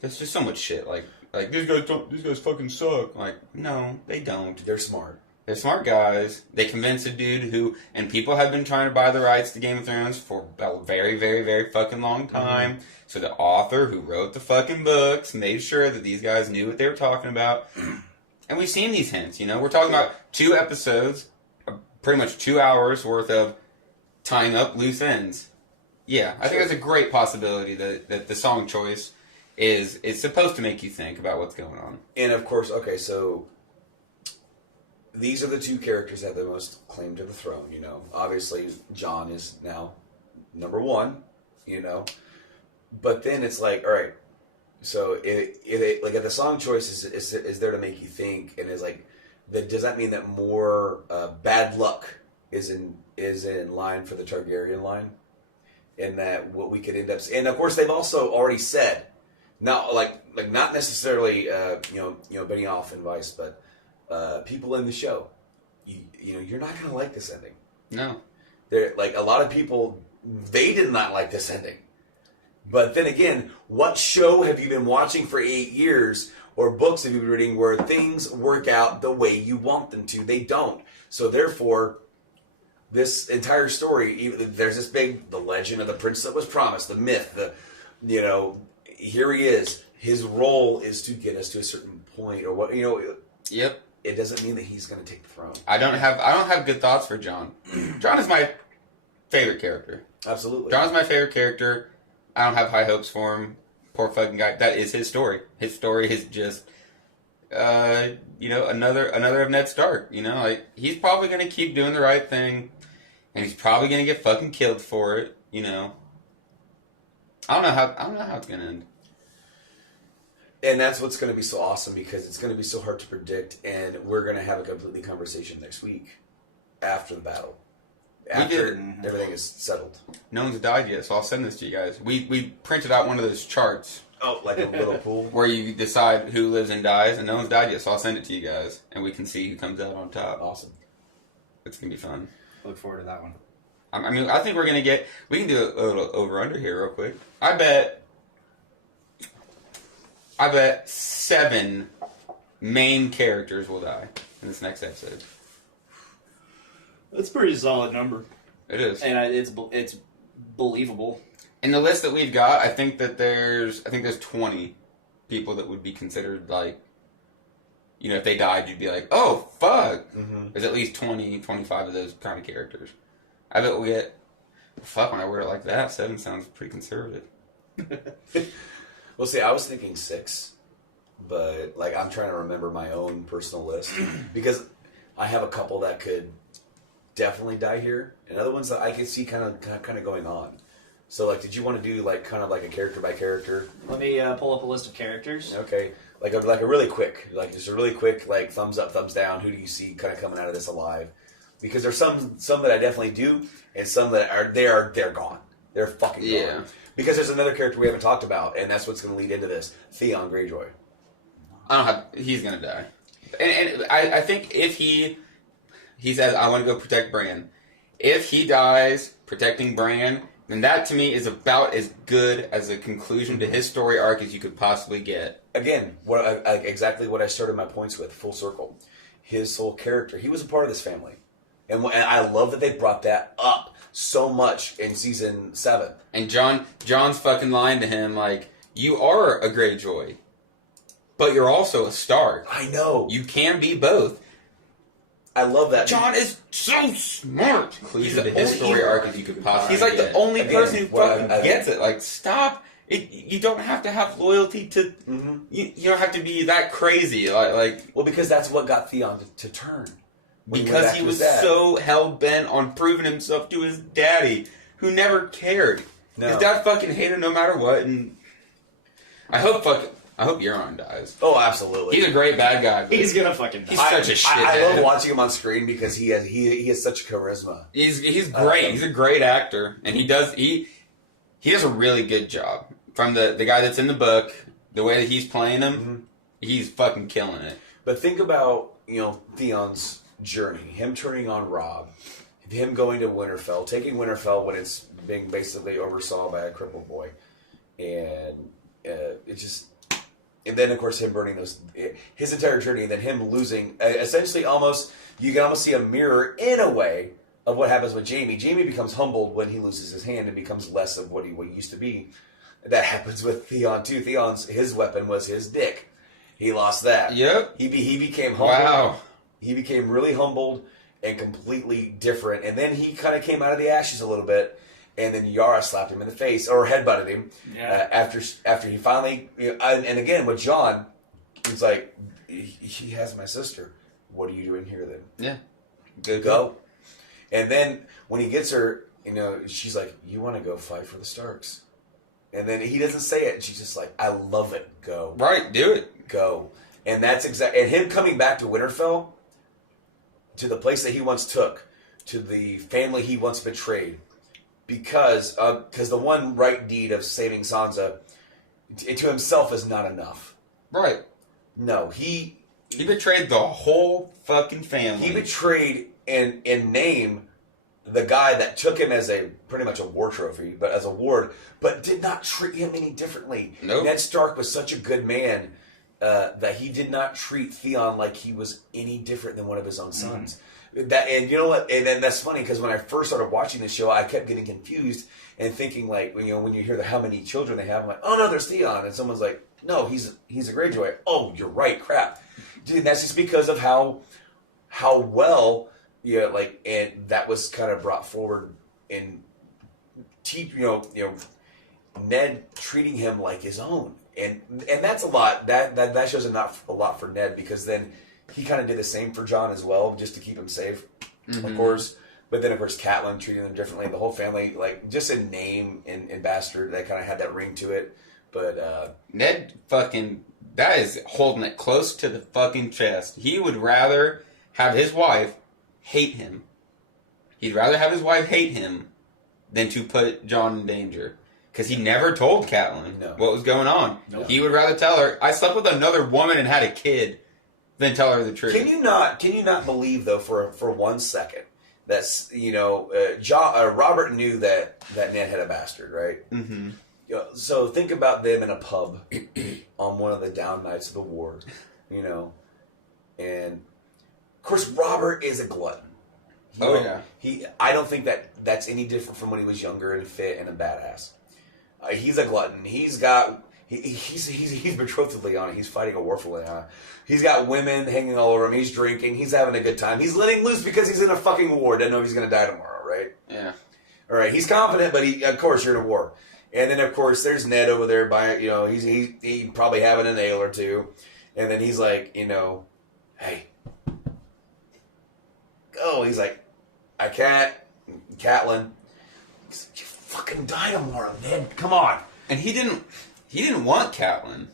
there's just so much shit. Like these guys fucking suck. Like, no, they don't. They're smart. They're smart guys. They convinced a dude who, and people have been trying to buy the rights to Game of Thrones for a very, very, very fucking long time. Mm-hmm. So the author who wrote the fucking books made sure that these guys knew what they were talking about. And we've seen these hints, We're talking about 2 episodes, pretty much 2 hours worth of tying up loose ends. Yeah, I think that's a great possibility that the song choice is supposed to make you think about what's going on. And of course, okay, so these are the two characters that have the most claim to the throne, you know. Obviously, Jon is now number one, you know. But then it's like, all right, so if the song choice is there to make you think, and is like, does that mean that more bad luck is in line for the Targaryen line, and that what we could end up, and of course they've also already said, not not necessarily Benioff and Weiss, but people in the show, you know, you're not gonna like this ending. No, They're like a lot of people, they did not like this ending. But then again, what show have you been watching for 8 years, or books have you been reading where things work out the way you want them to? They don't. So therefore, this entire story, there's this the legend of the prince that was promised, the myth, here he is. His role is to get us to a certain point, or what, you know. Yep. It doesn't mean that he's going to take the throne. I don't have good thoughts for Jon. Jon is my favorite character. Absolutely. Jon's my favorite character. I don't have high hopes for him. Poor fucking guy. That is his story. His story is just, another of Ned Stark. You know, like, he's probably going to keep doing the right thing, and he's probably going to get fucking killed for it. You know, I don't know how it's going to end. And that's what's going to be so awesome, because it's going to be so hard to predict, and we're going to have a completely conversation next week after the battle. After everything is settled. No one's died yet, so I'll send this to you guys. We printed out one of those charts. Oh, like a little pool? Where you decide who lives and dies, and no one's died yet, so I'll send it to you guys, and we can see who comes out on top. Awesome. It's going to be fun. Look forward to that one. I mean, I think we're going to we can do a little over-under here real quick. I bet 7 main characters will die in this next episode. That's a pretty solid number. It is. And it's believable. In the list that we've got, I think there's 20 people that would be considered, like, you know, if they died, you'd be like, oh, fuck. Mm-hmm. There's at least 20, 25 of those kind of characters. I bet we'll get, fuck, when I word it like that, 7 sounds pretty conservative. Well, see, I was thinking 6, but, like, I'm trying to remember my own personal list, because I have a couple that could definitely die here, and other ones that I could see kind of going on. So, like, did you want to do, like, kind of like a character by character? Let me pull up a list of characters. Okay. Like a really quick, like, just a really quick, like, thumbs up, thumbs down, who do you see kind of coming out of this alive? Because there's some that I definitely do, and some that they're gone. They're fucking gone. Yeah. Because there's another character we haven't talked about, and that's what's going to lead into this. Theon Greyjoy. He's going to die. And I think if he says, I want to go protect Bran, if he dies protecting Bran, then that to me is about as good as a conclusion to his story arc as you could possibly get. Again, exactly what I started my points with, full circle. His whole character, he was a part of this family. And I love that they brought that up so much in season 7. And John's fucking lying to him like, you are a Greyjoy, but you're also a Stark. I know. You can be both. I love that. John is so smart. Conclusion to his story arc as you could possibly He's like the only person who fucking gets it. Like, stop. You don't have to have loyalty to... Mm-hmm. You don't have to be that crazy. Like well, because that's what got Theon to turn. Because he was so hell-bent on proving himself to his daddy, who never cared. No. His dad fucking hated him no matter what, and... I hope Euron dies. Oh, absolutely. He's a great bad guy. He's gonna fucking die. He's such a shithead. I love watching him on screen because he has such charisma. He's great. He's a great actor, and he does a really good job. From the guy that's in the book, the way that he's playing him, mm-hmm. He's fucking killing it. But think about, Theon's journey, him turning on Robb, him going to Winterfell, taking Winterfell when it's being basically oversaw by a crippled boy, and and then of course him burning his entire journey, and then him losing, essentially you can almost see a mirror in a way of what happens with Jaime. Jaime becomes humbled when he loses his hand and becomes less of what he used to be. That happens with Theon too. His weapon was his dick. He lost that. Yep. He became humbled. Wow. He became really humbled and completely different. And then he kind of came out of the ashes a little bit. and then Yara slapped him in the face or headbutted him. Yeah. After he finally, and again with John, he's like, he has my sister. What are you doing here then? Yeah. Good. Go. And then when he gets her, she's like, you want to go fight for the Starks? And then he doesn't say it, and she's just like, I love it. Go. Right. Do it. Go. And that's and him coming back to Winterfell, to the place that he once took, to the family he once betrayed, because the one right deed of saving Sansa to himself is not enough. Right. No, he betrayed the whole fucking family. He betrayed in name the guy that took him as pretty much a war trophy, but as a ward, but did not treat him any differently. Nope. Ned Stark was such a good man that he did not treat Theon like he was any different than one of his own sons. And you know what? And then that's funny because when I first started watching the show, I kept getting confused and thinking like, when you hear how many children they have, I'm like, oh no, there's Theon, and someone's like, no, he's a Greyjoy. Oh, you're right, crap, dude. That's just because of how well, and that was kind of brought forward in, Ned treating him like his own. And that's a lot. That shows a lot for Ned, because then he kind of did the same for Jon as well, just to keep him safe, of course. But then, of course, Catelyn treated them differently. The whole family, just in name and bastard, that kind of had that ring to it. But Ned that is holding it close to the fucking chest. He would rather have his wife hate him. He'd rather have his wife hate him than to put Jon in danger. Because he never told Catelyn what was going on. Nope. He would rather tell her, I slept with another woman and had a kid, than tell her the truth. Can you not believe, though, for 1 second, that Robert knew that Ned had a bastard, right? Mm-hmm. So think about them in a pub on one of the down nights of the war, and of course Robert is a glutton. I don't think that's any different from when he was younger and fit and a badass. He's a glutton. He's betrothed to Lyanna. He's fighting a war for Lyanna. He's got women hanging all over him. He's drinking. He's having a good time. He's letting loose because he's in a fucking war. Doesn't know if he's going to die tomorrow, right? Yeah. All right. He's confident, but of course you're in a war. And then of course there's Ned over there buying. He probably having an ale or two, and then he's like, hey, go. He's like, I can't, Catelyn. He's like, you fucking die tomorrow, Ned. Come on. And he didn't want Catelyn.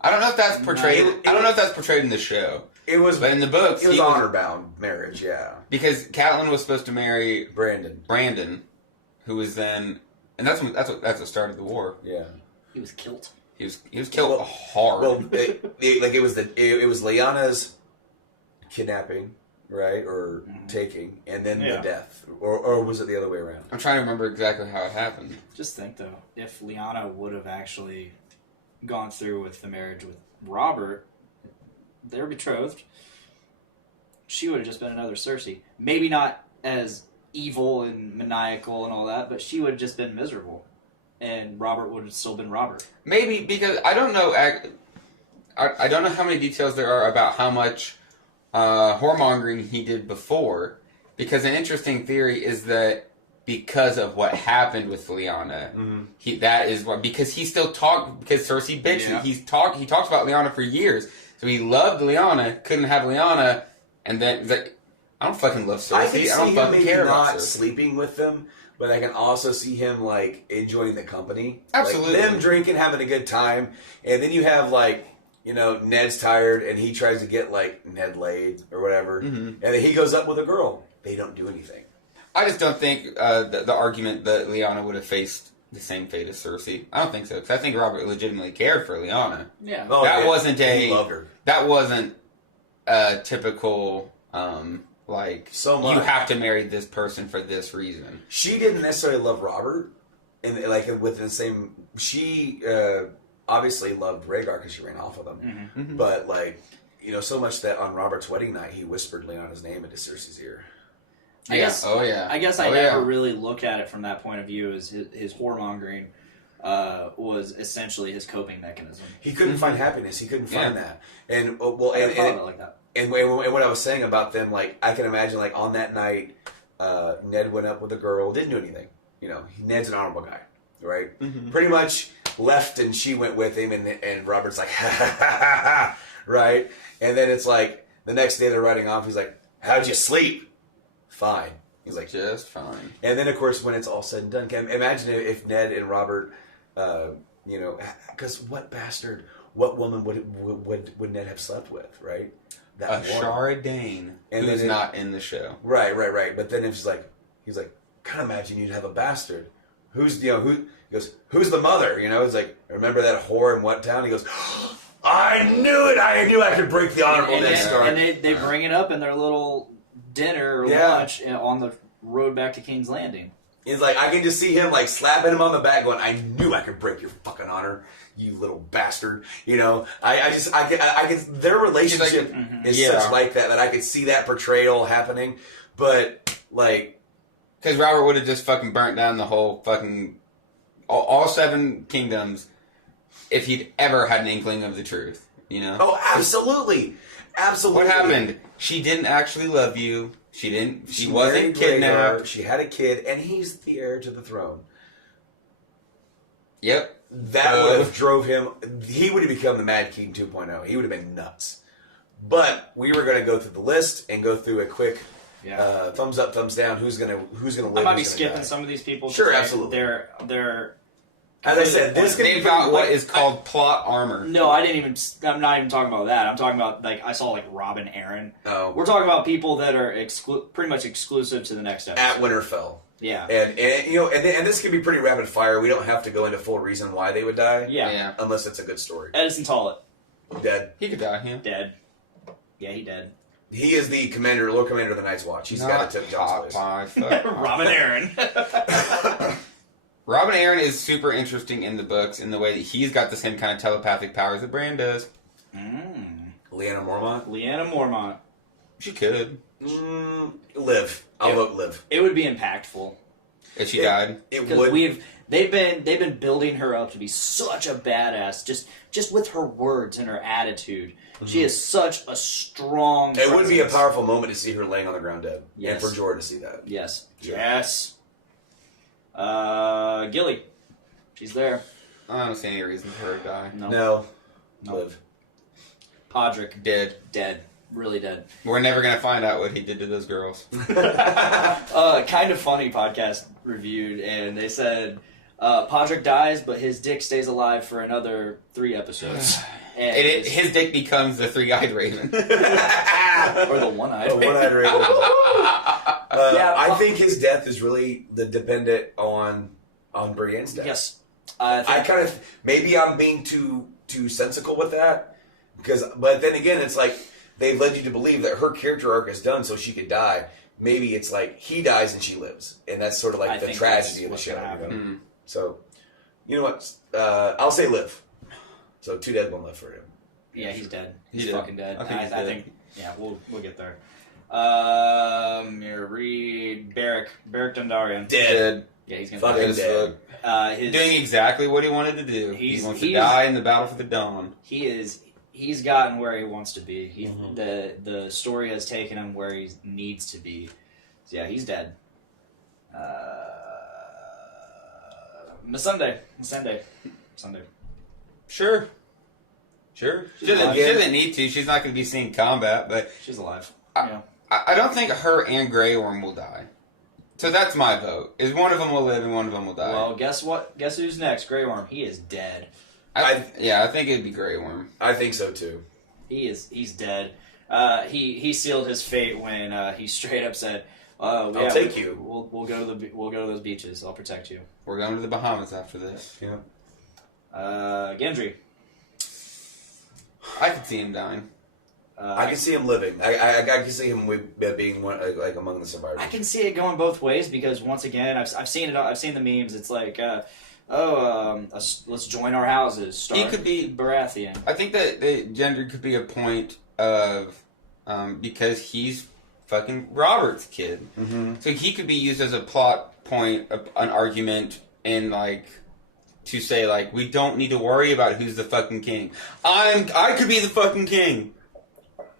I don't know if that's portrayed. I don't know if that's portrayed in the show. It was, but in the books, it was honor bound marriage. Yeah, because Catelyn was supposed to marry Brandon, who was then, and that's the start of the war. Yeah, he was killed. He was killed hard. Well, it was Lyanna's kidnapping, right, or taking, and then the death, or was it the other way around? I'm trying to remember exactly how it happened. Just think though, if Lyanna would have actually gone through with the marriage with Robert, they're betrothed, she would have just been another Cersei. Maybe not as evil and maniacal and all that, but she would have just been miserable, and Robert would have still been Robert. Maybe, because I don't know. I don't know how many details there are about how much whoremongering he did before. Because an interesting theory is that because of what happened with Lyanna, because he still talked, because Cersei bitched him. He talked about Lyanna for years. So he loved Lyanna, couldn't have Lyanna, and then he's like, I don't fucking love Cersei. I don't fucking care about Cersei. Sleeping with them, but I can also see him enjoying the company. Absolutely. Them drinking, having a good time, and then you have Ned's tired and he tries to get Ned laid or whatever, and then he goes up with a girl. They don't do anything. I just don't think the argument that Lyanna would have faced the same fate as Cersei. I don't think so, because I think Robert legitimately cared for Lyanna. Yeah, he loved her. That wasn't a typical so much. You have to marry this person for this reason. She didn't necessarily love Robert, and within the same. She obviously loved Rhaegar because she ran off with him, but so much that on Robert's wedding night he whispered Lyanna's name into Cersei's ear. I guess I never yeah. really look at it from that point of view. As his whoremongering was essentially his coping mechanism. He couldn't find happiness. He couldn't find that. And I thought of it like that. And what I was saying about them, I can imagine, on that night, Ned went up with a girl, didn't do anything. Ned's an honorable guy, right? Mhm. Pretty much left, and she went with him, and Robert's like, ha ha ha ha ha, right? And then it's like the next day they're riding off. He's like, how'd you sleep? Fine. He's like, Just fine. and then of course when it's all said and done, imagine if Ned and Robert, because what bastard, what woman would Ned have slept with, right? That one. Ashara Dane, And who's then not in the show. Right. But then he's like, can't imagine you'd have a bastard. Who's he goes, who's the mother? It's like, remember that whore in what town? He goes, I knew it. I knew I could break the honorable and Ned Stark. they bring it up in their little dinner or lunch on the road back to King's Landing. He's like, I can just see him like slapping him on the back, going, "I knew I could break your fucking honor, you little bastard." I can. Their relationship is such like that I could see that portrayal happening, but like, Because Robert would have just fucking burnt down the whole fucking all 7 kingdoms if he'd ever had an inkling of the truth. oh, absolutely. What happened? She didn't actually love you. She didn't. She wasn't married kidnapped. Rhaegar, she had a kid, and he's the heir to the throne. Yep. That would have drove him. He would have become the Mad King 2.0. He would have been nuts. But we were going to go through the list and go through a quick thumbs up, thumbs down. Who's gonna live? I might be who's gonna skipping die. some of these people. Sure, absolutely. They're. As I said, this could be They've got what pretty- is called plot armor. No, I'm not even talking about that. I'm talking about I saw Robin Aaron. Oh, We're talking about people that are pretty much exclusive to the next episode. at Winterfell. Yeah. And this can be pretty rapid fire. We don't have to go into full reason why they would die. Yeah. Unless it's a good story. Edison Tollett, Dead. He could die. Yeah. dead. Yeah, he dead. He is the Lord Commander of the Night's Watch. He's got to take John's place. Robin Aaron. Robin Aaron is super interesting in the books in the way that he's got the same kind of telepathic powers that Bran does. Lyanna Mormont. Lyanna Mormont. She could. Live. I'll vote live. It would be impactful If she died. It because would. they've been building her up to be such a badass just with her words and her attitude. She is such a strong. It would be a presence. powerful moment to see her laying on the ground dead. Yes. And for Jorah to see that. Yes. Sure. Yes. Gilly. She's there. I don't see any reason for her to die. No. No. Live. Podrick. Dead. Dead. Really dead. We're never gonna find out what he did to those girls. Kind of funny podcast reviewed, and they said Podrick dies, but his dick stays alive for another 3 episodes. And His dick becomes the 3-eyed raven. or the one-eyed. One-eyed raven. Yeah, I think his death is really dependent on Brienne's death. Yes. I kind of maybe I'm being too sensical with that but then again it's like they've led you to believe that her character arc is done so she could die. Maybe it's like he dies and she lives, and that's sort of like I the think tragedy of the that's show. what's gonna happen. Mm. So, you know what? I'll say live. So 2 dead, 1 left for him. Yeah, he's dead. He's He's dead. fucking dead. I think he's I dead. think. Yeah, we'll get there. Read Beric Dondarrion. Dead. Yeah, he's gonna Fucking die. As dead. fuck. His, Doing exactly what he wanted to do. He He's- wants to he's- die in the battle for the dawn. He's gotten where he wants to be. Mhm. The story has taken him where he needs to be. So yeah, he's dead. Sunday. Sure. She alive. doesn't need to. She's not going to be seeing combat, but She's alive. I don't think her and Grey Worm will die. So that's my vote. Is one of them will live and one of them will die. Well, guess what? Guess who's next? Grey Worm. He is dead. I think it'd be Grey Worm. I think so too. He's dead. He sealed his fate when he straight up said, I'll take you. We'll go to those beaches. I'll protect you." We're going to the Bahamas after this. Yeah. Gendry. I could see him dying. I can see him living. I can see him being one, like among the survivors. I can see it going both ways because once again, I've seen it. I've seen the memes. It's like, let's join our houses. Start He could be Baratheon. I think that the gender could be a point of because he's fucking Robert's kid, so he could be used as a plot point, an argument, and like to say like we don't need to worry about who's the fucking king. I could be the fucking king.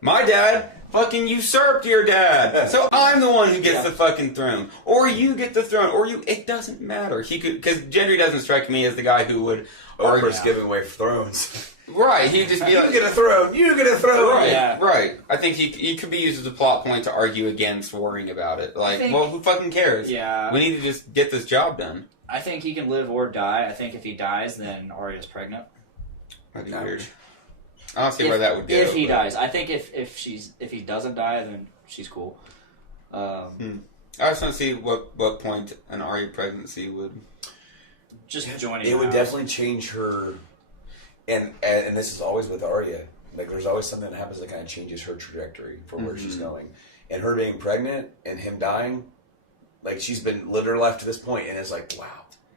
My dad fucking usurped your dad. So I'm the one who gets the fucking throne. Or you get the throne. Or you, it doesn't matter. He could, because Gendry doesn't strike me as the guy who would argue. Oprah's giving away thrones. Right, he'd just be You like, get a throne. You get a throne. right, Yeah. right. I think he could be used as a plot point to argue against worrying about it. Like, think- well, who fucking cares? Yeah. We need to just get this job done. I think he can live or die. I think if he dies, then Arya's pregnant. That'd be Ouch. weird. I don't see where that would go. If he but- dies, I think if he doesn't die, then she's cool. I just want to see what point an Arya pregnancy would. Just joining. It the would house. definitely change her, and this is always with Arya. Like, there's always something that happens that kind of changes her trajectory for where she's going. And her being pregnant and him dying, like, she's been lived her life to this point, and it's like, wow,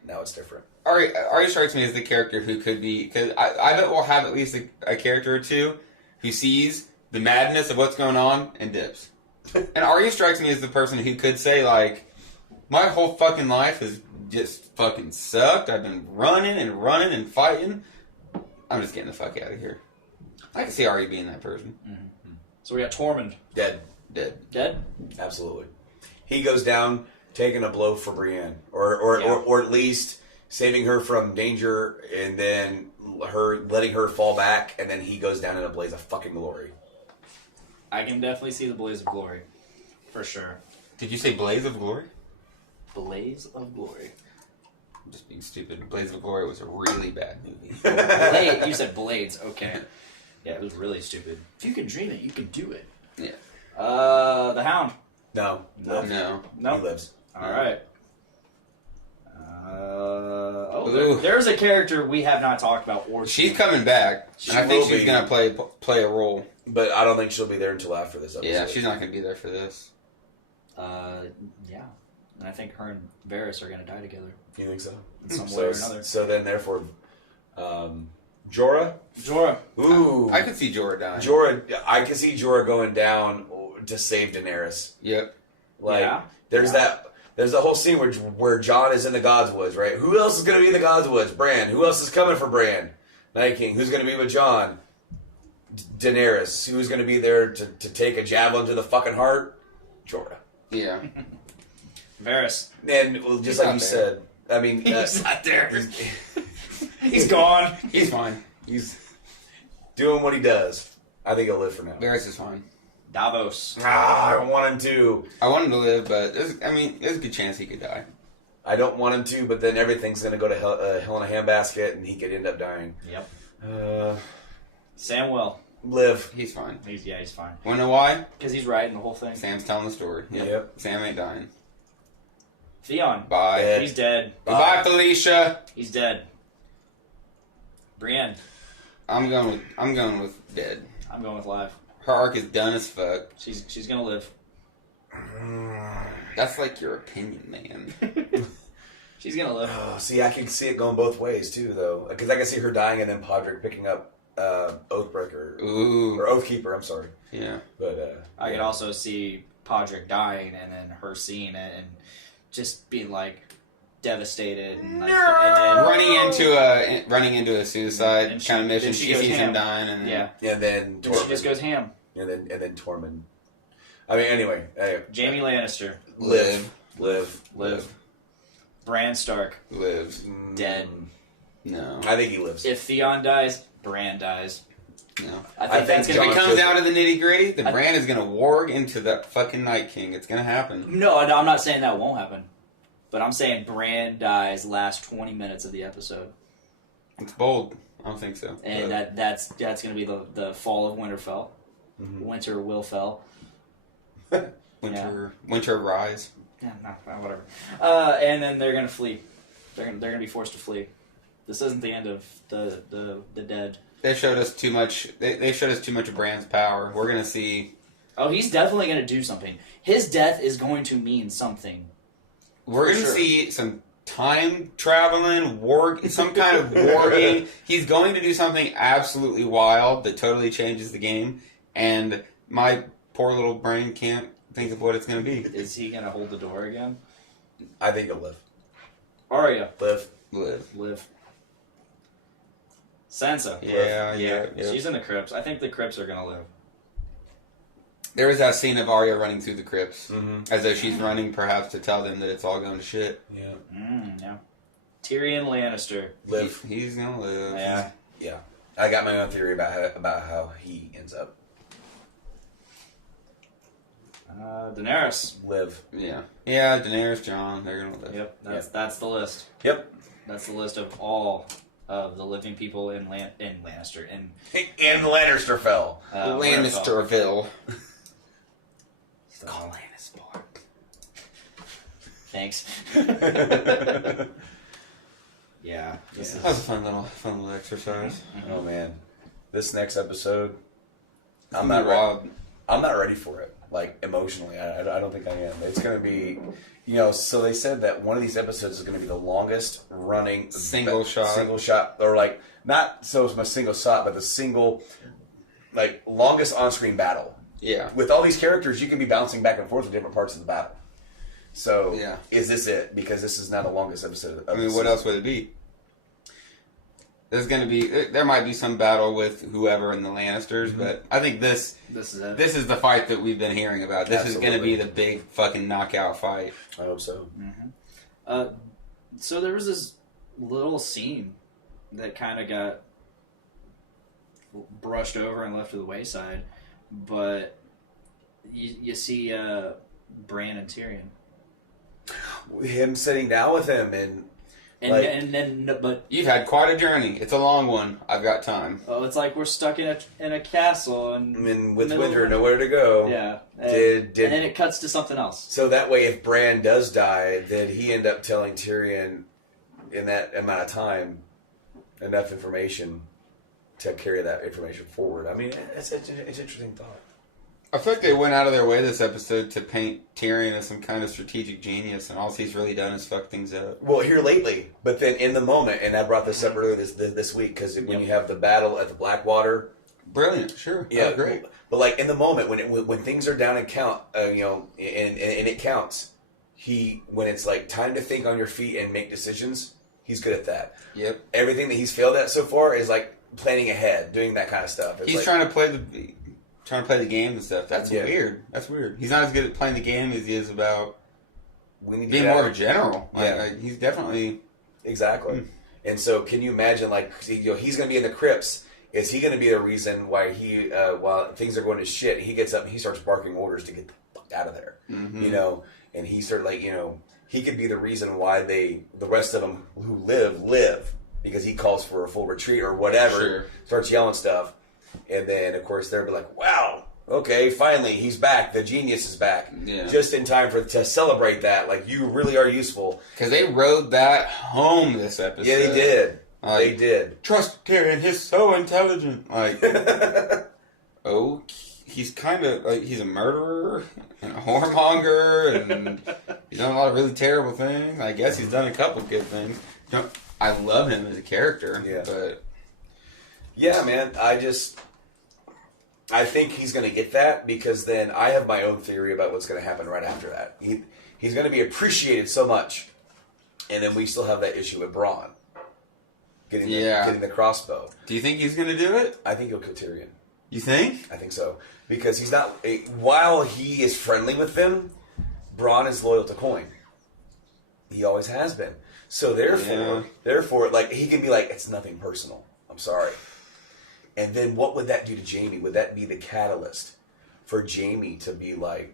now it's different. Arya strikes me as the character who could be, because I bet we'll have at least a character or two who sees the madness of what's going on and dips. And Arya strikes me as the person who could say, like, my whole fucking life has just fucking sucked. I've been running and fighting. I'm just getting the fuck out of here. I can see Arya being that person. So we got Tormund Dead. dead. Absolutely. He goes down taking a blow for Brienne, or at least saving her from danger, and then her letting her fall back, and then he goes down in a blaze of fucking glory. I can definitely see the blaze of glory, for sure. Did you say Blaze of Glory? Blaze of glory. I'm just being stupid. Blaze of Glory was a really bad movie. Blade. You said blades. Okay. Yeah, it was really stupid. If you can dream it, you can do it. Yeah. The Hound. No. No. He No. lives. All right. Ooh. There's a character we have not talked about. Or She's coming back, She and I think will she's be. gonna play a role. But I don't think she'll be there until after this episode. Yeah, she's not gonna be there for this. Yeah. And I think her and Varys are going to die together You think so? in some So, way or another. so then, therefore, Jorah? Jorah. Ooh. I could see Jorah dying. Jorah, I can see Jorah going down to save Daenerys. Yep. Like, Yeah. there's the whole scene where Jon is in the Godswoods, right? Who else is going to be in the Godswoods? Bran. Who else is coming for Bran? Night King. Who's going to be with Jon? Daenerys. Who's going to be there to take a javelin to the fucking heart? Jorah. Yeah. Varys. And well, just He's like not you there. said, I mean, He's not there. He's gone. He's fine. he's doing what he does. I think he'll live for now. Varys is fine. Davos. I don't want him to. I want him to live, but there's a good chance he could die. I don't want him to, but then everything's going to go to hell in a handbasket, and he could end up dying. Yep. Samwell. Live. He's fine. He's fine. Wanna know why? Because he's writing the whole thing. Sam's telling the story. Yep. Sam ain't dying. Theon. Bye. Dead. He's dead. Goodbye, Felicia. He's dead. Brienne. I'm going with dead. I'm going with live. Her arc is done as fuck. She's gonna live. That's like your opinion, man. She's gonna live. Oh, see, I can see it going both ways, too, though. Because I can see her dying and then Podrick picking up Oathbreaker. Ooh. Or Oathkeeper, I'm sorry. Yeah. But I could also see Podrick dying and then her seeing it and just being like devastated and, like, and then Running into a suicide And she- kind of mission. then she She goes sees ham. him dying, and then, yeah, And then then she just goes ham. And then Tormund. I mean, anyway. Jamie Lannister, Live. Bran Stark, lives. dead. No, I think he lives. If Theon dies, Bran dies. no. I I think think that's If gonna it Jon be. comes down to the nitty gritty, the I- brand is gonna warg into that fucking Night King. It's gonna happen. No, I'm not saying that won't happen, but I'm saying Bran dies last 20 minutes of the episode, It's bold. I don't think so. and But that's gonna be the fall of Winterfell. Mhm. Winter will fell. Winter Rise. Yeah, no, whatever. And then they're gonna flee. They're gonna be forced to flee. This isn't the end of the dead. They showed us too much. They showed us too much of Bran's power. We're gonna see. Oh, he's definitely gonna do something. His death is going to mean something. We're For gonna sure. see some time traveling, warg, some kind of warging. He's going to do something absolutely wild that totally changes the game, and my poor little brain can't think of what it's gonna be. Is he gonna hold the door again? I think he'll live. Arya, Live. live. Sansa, Yeah. she's in the crypts. I think the crypts are gonna live. There was that scene of Arya running through the crypts, Mm-hmm. as though she's running, perhaps to tell them that it's all going to shit. Yeah. Yeah. Tyrion Lannister. Live. He's gonna live. Yeah. Yeah. I got my own theory about how he ends up. Daenerys. Live. Yeah. Yeah. Daenerys, Jon, they're gonna live. Yep. That's the list. Yep. That's the list of all of the living people in Lannister and And Lannister fell. Lannisterville. So, call Lannister. Thanks. Yeah. This That was a fun little exercise. Oh man, this next episode, I'm Pretty not ready. wild. I'm not ready for it. Like emotionally, I don't think I am. It's gonna be, you know. So they said that one of these episodes is gonna be the longest running Single shot, or like not so much single shot, but the single, like longest on-screen battle. Yeah. With all these characters, you can be bouncing back and forth with different parts of the battle. So, Yeah. is this it? Because this is now the longest episode of I mean, the what season. else would it be? There might be some battle with whoever in the Lannisters, but I think this is it. is the fight that we've been hearing about. This is going to be Absolutely. the big fucking knockout fight. I hope so. So there was this little scene that kind of got brushed over and left to the wayside, but you see Bran and Tyrion, Him sitting down with him and but You've had quite a journey. It's a long one. I've got time. it's like we're stuck in a castle and with middle of Winter nowhere to go. yeah, and, Did and then it cuts to something else. so that way, if Bran does die, then he end up telling Tyrion in that amount of time enough information to carry that information forward. I mean, it's an interesting thought. I feel like they went out of their way this episode to paint Tyrion as some kind of strategic genius, and all he's really done is fuck things up. Well, here lately, but then in the moment, and I brought this up earlier this week because when you have the battle at the Blackwater, Brilliant, sure. yeah, Great. But like in the moment when things are down and count, you know, and it counts, when it's like time to think on your feet and make decisions, he's good at that. Yep. Everything that he's failed at so far is like planning ahead, doing that kind of stuff. It's He's like, trying to play the game and stuff. That's Yeah. weird. That's weird. He's not as good at playing the game as he is about we need to being get more out- of a general. Yeah. Like, he's definitely. Exactly. And so, can you imagine, like, you know, he's going to be in the crypts. Is he going to be the reason why while things are going to shit, he gets up and he starts barking orders to get the fuck out of there? Mhm. You know, and he sort of like, you know, he could be the reason why the rest of them who live because he calls for a full retreat or whatever, Sure. starts yelling stuff, and then of course they'll be like, wow. Okay, finally he's back. The genius is back. Yeah. Just in time to celebrate that. Like, you really are useful. Because they rode that home this episode. Yeah, they did. Like, They did. Trust Tyrion, he's so intelligent. Like, oh, he's kind of like he's a murderer and a whoremonger, and he's done a lot of really terrible things. I guess he's done a couple good things. I love him as a character, Yeah. but Yeah, man. I think he's going to get that because then I have my own theory about what's going to happen right after that. He's going to be appreciated so much, and then we still have that issue with Braun getting the crossbow. do you think he's gonna do it? I think he'll kill Tyrion. You think? I think so because he's not. While he is friendly with them, Braun is loyal to Coin. He always has been. So therefore, like he can be like, it's nothing personal. I'm sorry. And then what would that do to Jaime? Would that be the catalyst for Jaime to be like?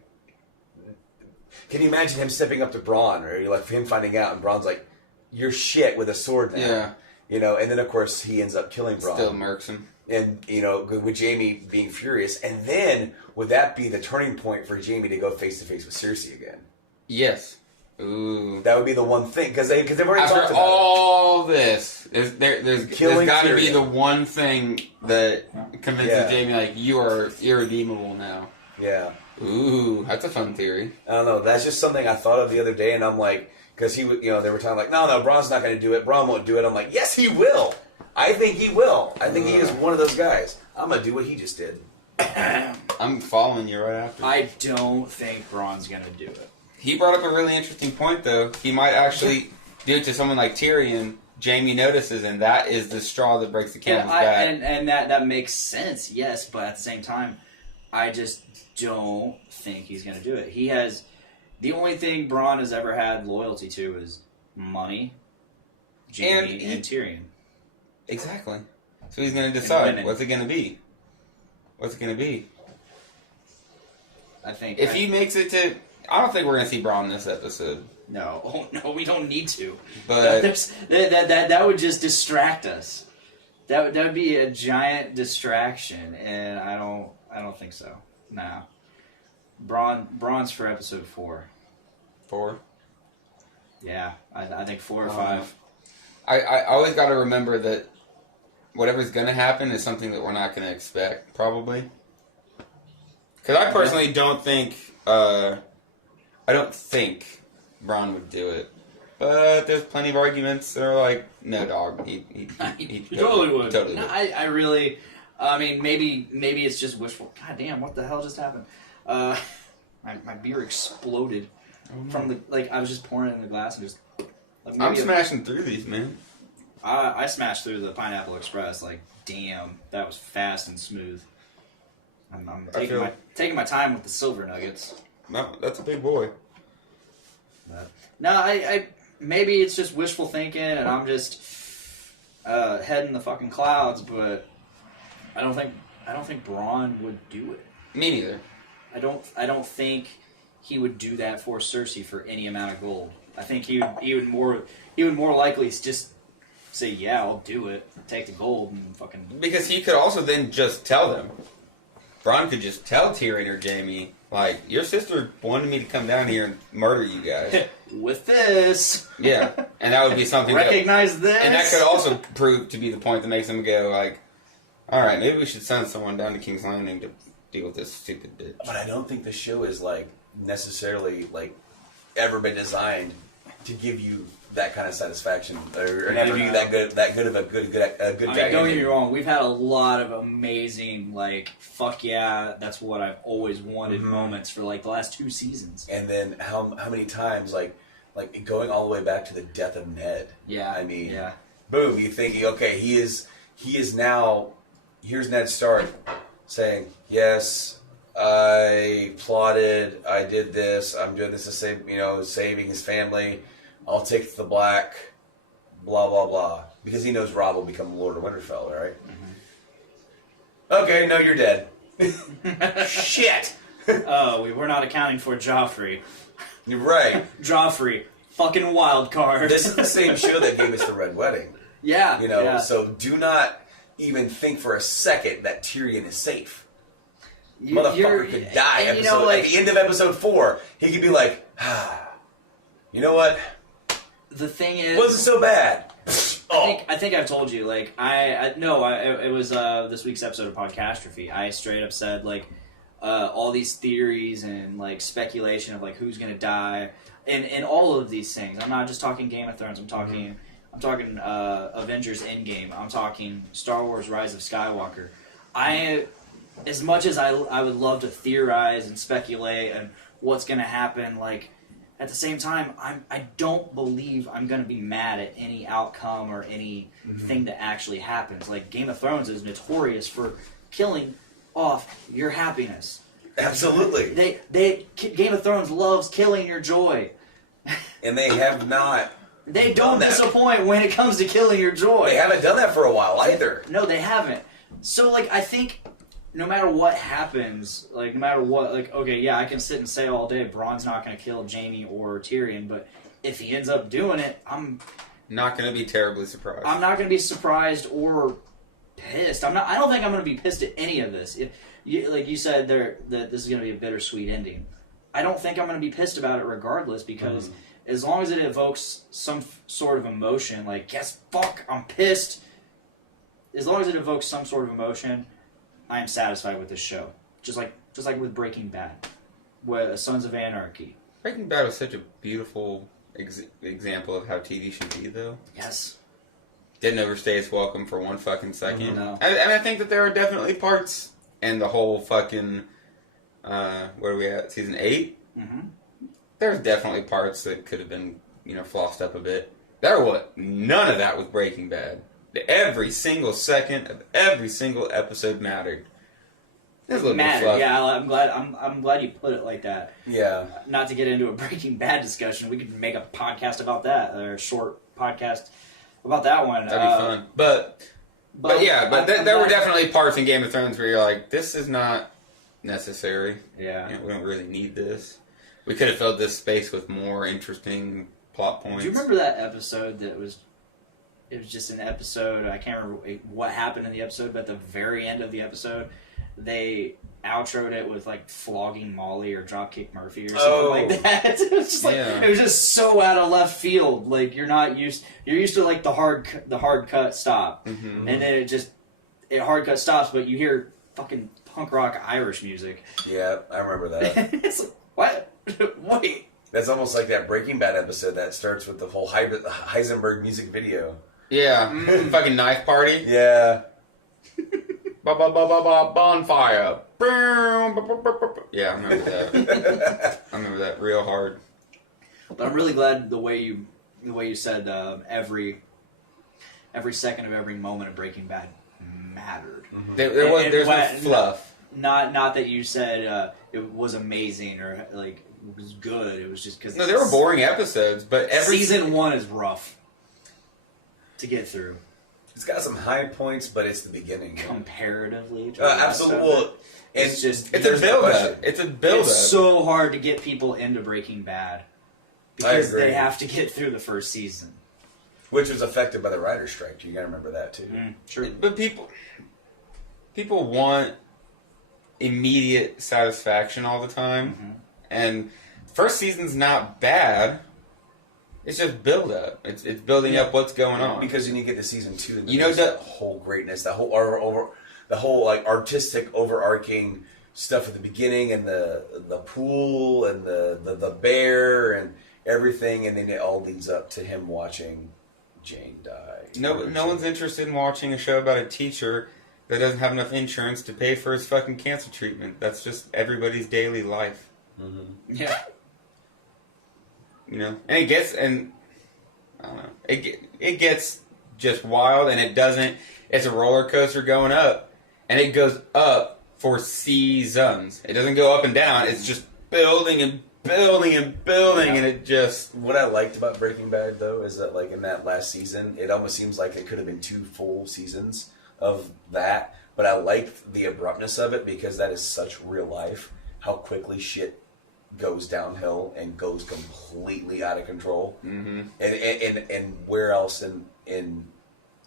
Can you imagine him stepping up to Braun, or like him finding out, and Braun's like, "You're shit with a sword now." Yeah. You know, and then of course he ends up killing Braun. Still murks him. And, you know, with Jaime being furious. And then, would that be the turning point for Jaime to go face-to-face with Cersei again? Yes. Ooh. That would be the one thing. Because they've already talked After about all this, there's Killing got to be Tyrion. the one thing that convinces Yeah. Jaime, like, you are irredeemable now. it. Yeah. Ooh, that's a fun theory. I don't know. That's just something I thought of the other day. And I'm like, because they were talking like, no, Braun's not going to do it. Braun won't do it. I'm like, yes, he will. I think he will. I think he is one of those guys. I'm going to do what he just did. I'm following you right after. I don't think Braun's gonna do it. He brought up a really interesting point, though. He might actually do it to someone like Tyrion. Jaime notices, and that is the straw that breaks the camel's back. And that makes sense, yes, but at the same time, I just don't think he's going to do it. He has the only thing Braun has ever had loyalty to is money, Jaime, and Tyrion. Exactly. So he's going to decide women. what's it going to be. What's it going to be? I think If he makes it to, I don't think we're going to see Braun this episode. no, oh no, we don't need to. But That would just distract us. That would be a giant distraction, and I don't think so. Nah. Braun's for episode 4. 4. Yeah, I think 4 or 5. I always got to remember that whatever's going to happen is something that we're not going to expect, probably. Because I personally don't think, I don't think Braun would do it. But there's plenty of arguments that are like, no, dog, he totally would. Totally No, would. I really, I mean, maybe it's just wishful. God damn, what the hell just happened? My beer exploded from the, like, I was just pouring it in the glass and just. Like, I'm smashing through these, man. I smashed through the Pineapple Express. Like, damn, that was fast and smooth. I'm taking my time with the silver nuggets. No, that's a big boy. No, I maybe it's just wishful thinking, and I'm just heading the fucking clouds. But I don't think Braun would do it. Me neither. I don't think he would do that for Cersei for any amount of gold. I think he would more likely just say, yeah, I'll do it, take the gold, and fucking. Because he could also then just tell them. Braun could just tell Tyrion or Jaime, like, your sister wanted me to come down here and murder you guys. With this. Yeah, and that would be something. Recognize this. And that could also prove to be the point that makes them go, like, all right, maybe we should send someone down to King's Landing to deal with this stupid bitch. But I don't think the show is like necessarily like ever been designed to give you that kind of satisfaction or give you that good of a good I mean, guy. don't get me wrong. We've had a lot of amazing, like, fuck yeah, that's what I've always wanted moments for like the last 2 seasons. And then how many times like going all the way back to the death of Ned. Yeah, I mean, yeah. boom, you thinking, okay, he is now. Here's Ned Stark saying, yes, I plotted, I did this, I'm doing this to save, saving his family. I'll take the black, blah, blah, blah. Because he knows Robb will become Lord of Winterfell, right? Mm-hmm. Okay, no, you're dead. Shit! Oh, we were not accounting for Joffrey. You're right. Joffrey, fucking wild card. This is the same show that gave us the Red Wedding. Yeah, yeah. So do not even think for a second that Tyrion is safe. Motherfucker could die. At the end of episode 4, he could be like, you know what? The thing is, wasn't so bad. I think I've told you. Like it was this week's episode of Podcastrophe. I straight up said like all these theories and like speculation of like who's gonna die and all of these things. I'm not just talking Game of Thrones. I'm talking Avengers Endgame. I'm talking Star Wars Rise of Skywalker. As much as I would love to theorize and speculate and what's gonna happen, like. At the same time, I don't believe I'm going to be mad at any outcome or anything that actually happens. Like, Game of Thrones is notorious for killing off your happiness. Absolutely. Game of Thrones loves killing your joy. And they have not. They don't disappoint when it comes to killing your joy. They haven't done that for a while either. No, they haven't. So, like, I think no matter what happens, like, no matter what, like, okay, yeah, I can sit and say all day, Braun's not going to kill Jaime or Tyrion, but if he ends up doing it, I'm not going to be terribly surprised. I'm not going to be surprised or pissed. I don't think I'm going to be pissed at any of this. If like you said that this is going to be a bittersweet ending. I don't think I'm going to be pissed about it regardless because as long as it evokes some sort of emotion, like, yes, fuck, I'm pissed. As long as it evokes some sort of emotion, I am satisfied with this show. Just like with Breaking Bad, with Sons of Anarchy. Breaking Bad was such a beautiful example of how TV should be, though. Yes. Didn't overstay its welcome for one fucking second. No. And I think that there are definitely parts in the whole fucking, where are we at, season 8? Mm-hmm. There's definitely parts that could have been, flossed up a bit. None of that was Breaking Bad. Every single second of every single episode mattered. There's a little bit of mattered. fluff. Yeah, I'm glad you put it like that. Yeah. Not to get into a Breaking Bad discussion, we could make a podcast about that, or a short podcast about that one. That'd be fun. But there were definitely parts in Game of Thrones where you're like, this is not necessary. Yeah. We don't really need this. We could have filled this space with more interesting plot points. Do you remember that episode that was? It was just an episode. I can't remember what happened in the episode, but at the very end of the episode, they outroed it with like flogging Molly or Dropkick Murphy or something like that. It was just like it was just so out of left field. Like you're used to like the hard cut stop, and then it hard cut stops, but you hear fucking punk rock Irish music. Yeah, I remember that. It's like, what? Wait. That's almost like that Breaking Bad episode that starts with the whole Heisenberg music video. Yeah. Fucking knife party. Yeah. Bonfire. Yeah, I remember that. I remember that real hard. But I'm really glad the way you said every second of every moment of Breaking Bad mattered. There's no fluff. Not that you said it was amazing or like it was good. It was just because No, there were boring episodes, but every season 1 is rough to get through. It's got some high points, but it's the beginning. Comparatively. Absolutely. Well, it's just it's a build-up. It's a build-up. It's so hard to get people into Breaking Bad because they have to get through the first season, which was affected by the writer's strike. You got to remember that too. Sure. But people want immediate satisfaction all the time, and first season's not bad. It's just build up. It's building up what's going on. Because when you get to season 2, and you know that whole greatness, the whole like artistic overarching stuff at the beginning, and the pool and the bear and everything, and then it all leads up to him watching Jane die. No one's interested in watching a show about a teacher that doesn't have enough insurance to pay for his fucking cancer treatment. That's just everybody's daily life. Yeah. You know, and I don't know, it gets just wild, and it doesn't. It's a roller coaster going up, and it goes up for seasons. It doesn't go up and down. It's just building and building and building, and it just. What I liked about Breaking Bad, though, is that like in that last season, it almost seems like it could have been 2 full seasons of that. But I liked the abruptness of it because that is such real life. How quickly shit goes downhill and goes completely out of control, and where else in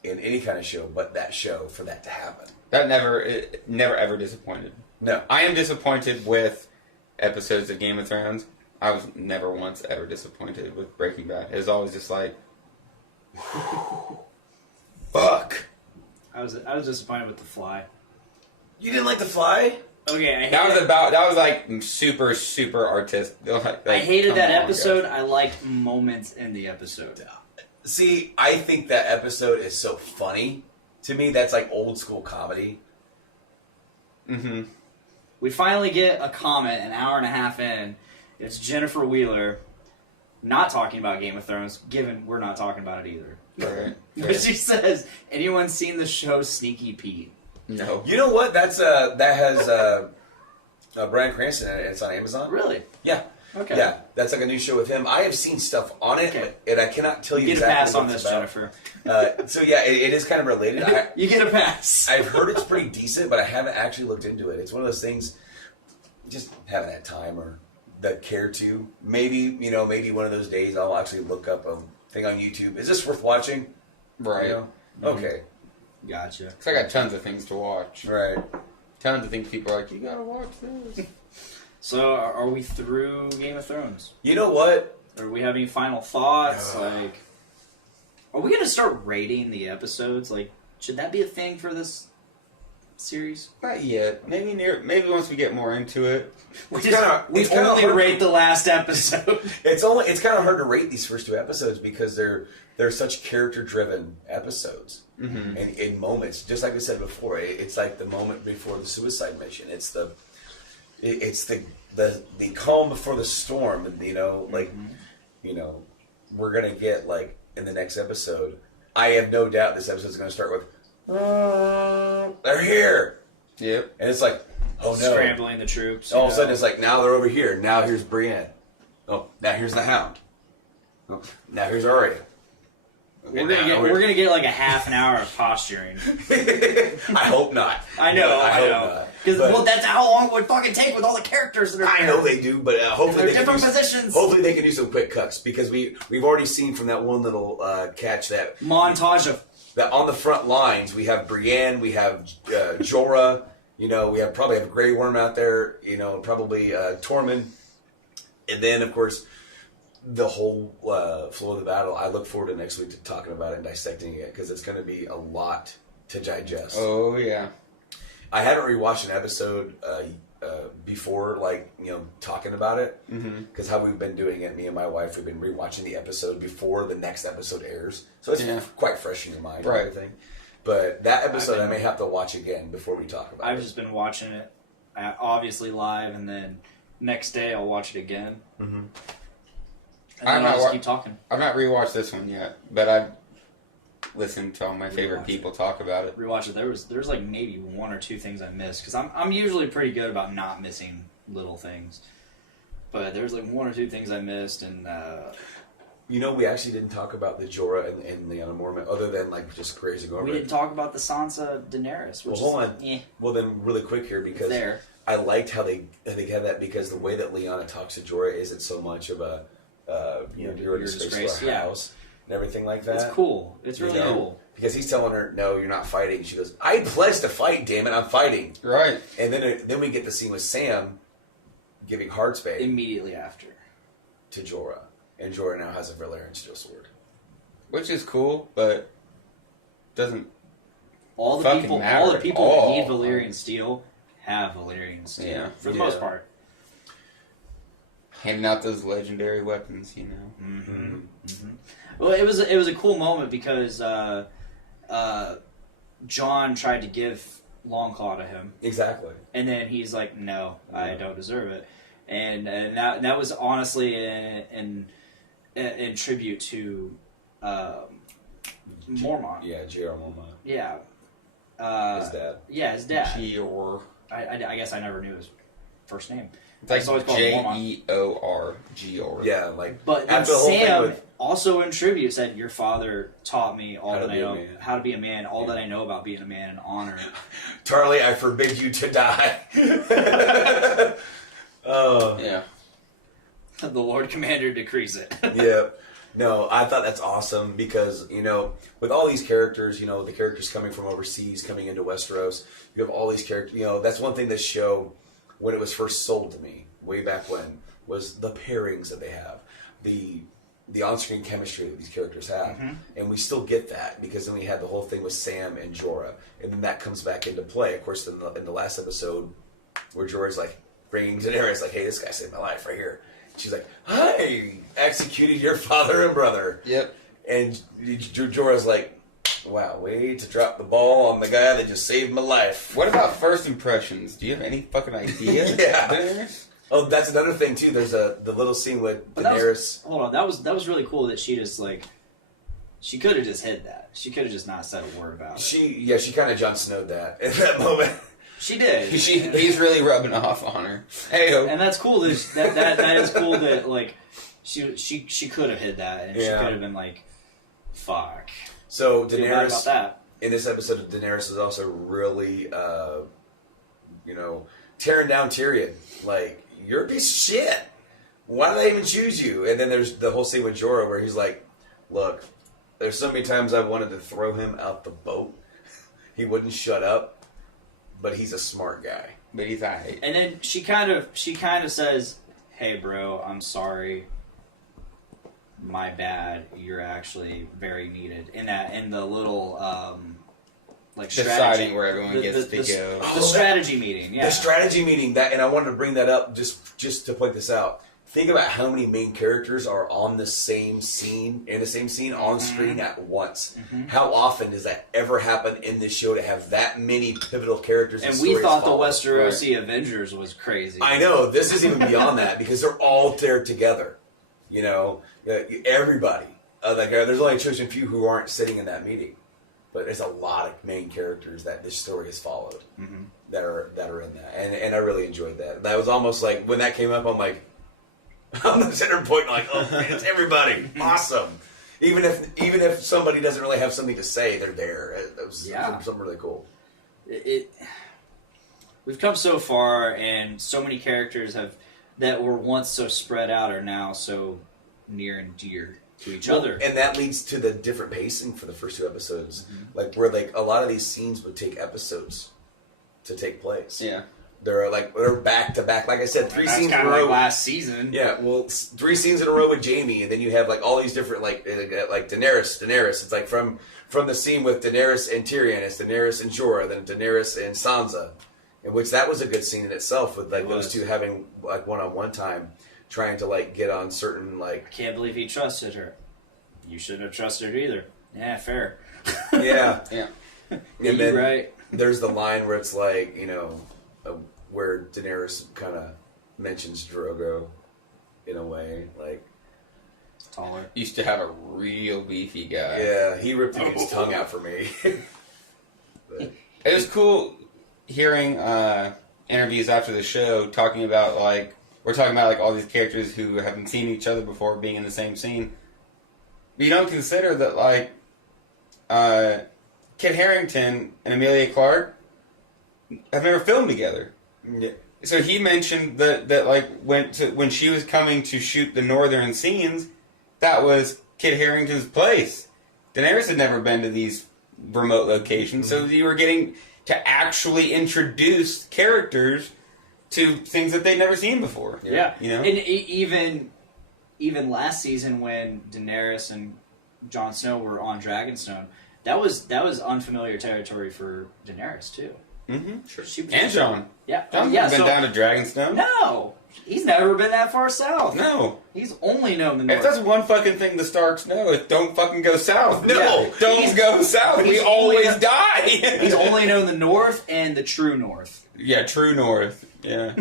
any kind of show but that show for that to happen. It never ever disappointed. No, I am disappointed with episodes of Game of Thrones. I was never once ever disappointed with Breaking Bad. It was always just like, fuck. I was disappointed with The Fly. You didn't like The Fly? Okay, that was like super artistic. Like, I hated that on, episode. guys. I liked moments in the episode. See, I think that episode is so funny. To me, that's like old school comedy. We finally get a comment an hour and a half in. It's Jennifer Wheeler not talking about Game of Thrones, given we're not talking about it either. Right. But she says, anyone seen the show Sneaky Pete? No. You know what? That has Bryan Cranston in it. It's on Amazon. Really? Yeah. Okay. Yeah, that's like a new show with him. I have seen stuff on it, and I cannot tell you Get exactly a pass what on it's this, about. Jennifer. So yeah, it is kind of related. You get a pass. I've heard it's pretty decent, but I haven't actually looked into it. It's one of those things, just haven't had time or the care to. Maybe one of those days I'll actually look up a thing on YouTube. Is this worth watching? Right. You know? Okay. Gotcha. Because I got tons of things to watch. Right. Tons of things people are like, you gotta watch this. So, are we through Game of Thrones? You know what? Or do we have any final thoughts? Like, are we going to start rating the episodes? Like, should that be a thing for this series? Not yet. Maybe once we get more into it. We it's kinda only hard rate to- the last episode. It's kind of hard to rate these first 2 episodes because they're such character-driven episodes and in moments. Just like we said before, it's like the moment before the suicide mission. It's the calm before the storm, and we're gonna get like in the next episode. I have no doubt this episode is gonna start with "They're here," Yep. and it's like, Oh no! scrambling the troops. All of a sudden, it's like now they're over here. Now here's Brienne. Oh, now here's the Hound. Oh, now here's Arya. we're gonna get like a half an hour of posturing. I hope not. I know. not. Because But- that's how long it would fucking take with all the characters that are I there. know they do, but hopefully They're they can different do positions. Hopefully they can do some quick cuts because we've already seen from that one little catch that Montage of on the front lines we have Brienne, we have Jorah, you know, we probably have Grey Worm out there, you know, probably Tormund, and then of course the whole flow of the battle. I look forward to next week to talking about it and dissecting it because it's going to be a lot to digest. Oh yeah. I haven't rewatched an episode before, like, you know, talking about it. Because how we've been doing it, me and my wife, we've been rewatching the episode before the next episode airs. So it's quite fresh in your mind Right. and everything. But that episode I may have to watch again before we talk about it. I've just been watching it, obviously live, and then next day I'll watch it again. Mhm. And then I'll just keep talking. I've not rewatched this one yet, but I've listened to all my favorite people talk about it. Rewatch it. There's like maybe one or two things I missed because I'm usually pretty good about not missing little things, but there's like one or two things I missed, and You know, we actually didn't talk about the Jorah and Lyanna Mormont, other than, like, just grazing over we it. didn't talk about the Sansa Daenerys. Which Well, hold is, on. eh, Well, then, really quick here, because there. I liked how they had that, because the way that Lyanna talks to Jorah isn't so much of a, you're a disgrace to our house and everything like that. It's cool. It's really cool. Because he's telling her, no, you're not fighting. She goes, I pledged to fight, damn it, I'm fighting. Right. And then we get the scene with Sam giving Heartsbane Immediately after. to Jorah. And Jorah now has a Valyrian steel sword. Which is cool, but doesn't All the fucking people matter that at need all. Valyrian steel have Valyrian steel. Yeah. For the most part. handing out those legendary weapons, you know. Mm-hmm. Mm-hmm. Well, it was a cool moment because Jon tried to give Longclaw to him, Exactly. and then he's like, "No, I don't deserve it," and that was honestly in tribute to Mormont. Yeah, J.R. Mormont. Yeah. His dad. Yeah, his dad. Geor. I guess I never knew his first name. It's like It's always called Mormont. Jeor. Geor. Yeah, like, But then after the whole thing Sam with- also in tribute said, "Your father taught me all How to that I be a know, man." how to be a man, all that I know about being a man, and honor." Tarly, I forbid you to die. Oh. Yeah. The Lord Commander decrees it. Yeah. No, I thought that's awesome because, you know, with all these characters, you know, the characters coming from overseas, coming into Westeros, you have all these characters, you know, that's one thing this show, when it was first sold to me, way back when, was the pairings that they have, the on-screen chemistry that these characters have, and we still get that because then we had the whole thing with Sam and Jorah, and then that comes back into play, of course, in the last episode, where Jorah's like, bringing Daenerys, like, hey, this guy saved my life right here. She's like, I executed your father and brother. Yep. And Jorah's like, wow, way to drop the ball on the guy that just saved my life. What about first impressions? Do you have any fucking idea? Yeah. Daenerys? Oh, that's another thing, too. There's the little scene with But that was- Daenerys. Hold on, that was really cool that she just like, she could have just hid that. She could have just not said a word about it. She kind of Jon Snow'd that in that moment. She did. He's really rubbing off on her. Hey, And that's cool. That is cool that like she could have hid that, and she Yeah. could have been like, "Fuck." So Feel bad about Daenerys, that. in this episode, Daenerys is also really, tearing down Tyrion. Like, you're a piece of shit. Why did I even choose you? And then there's the whole scene with Jorah where he's like, look, there's so many times I wanted to throw him out the boat. He wouldn't shut up, but he's a smart guy. but he's alright. And then she kind of says, "Hey, bro, I'm sorry. My bad. You're actually very needed." In the little like Deciding strategy where everyone gets to go. The strategy meeting. Yeah. The strategy meeting, and I wanted to bring that up just to point this out. Think about how many main characters are on the same scene, on screen at once. How often does that ever happen in this show to have that many pivotal characters? And we thought the follow? Westerosi Avengers was crazy. I know, this is even beyond that because they're all there together. You know, everybody. There's only a chosen few who aren't sitting in that meeting. But there's a lot of main characters that this story has followed. that are in that, and I really enjoyed that. That was almost like when that came up, I'm like, I'm the center point, like, oh man, it's everybody, awesome. Even if somebody doesn't really have something to say, they're there. It was something really cool. We've come so far, and so many characters that were once so spread out are now so near and dear to each other. And that leads to the different pacing for the first 2 episodes. Like, where like a lot of these scenes would take episodes to take place. Yeah. They're back to back. Like I said, 3 scenes in a kind of row. like last season. Yeah, well, 3 scenes in a row with Jamie, and then you have like all these different like Daenerys. It's like from the scene with Daenerys and Tyrion, it's Daenerys and Jorah, then Daenerys and Sansa, in which that was a good scene in itself with like those two having like one-on-one time, trying to like get on certain like. I can't believe he trusted her. You shouldn't have trusted her either. Yeah, fair. Yeah, Yeah. And You're then right. there's the line where it's like where Daenerys kind of mentions Drogo, in a way like. Taller. Used to have a real beefy guy. Yeah, he ripped his tongue out for me. But, It was cool hearing interviews after the show talking about we're talking about like all these characters who haven't seen each other before being in the same scene. But you don't consider that like Kit Harington and Emilia Clarke have never filmed together. yeah. So he mentioned that like when she was coming to shoot the northern scenes, that was Kit Harington's place. Daenerys had never been to these remote locations, so you were getting to actually introduce characters to things that they'd never seen before. Yeah. You know? And even last season when Daenerys and Jon Snow were on Dragonstone, that was unfamiliar territory for Daenerys too. Mm-hmm. Sure. She was- And Jon. Yeah. John's yeah, never been down to Dragonstone. No. He's never been that far south. No. He's only known the north. If that's one fucking thing the Starks know, it's don't fucking go south. No. Yeah. Don't go south. We he's always only- die. He's only known the north and the true north. Yeah, true north. Yeah.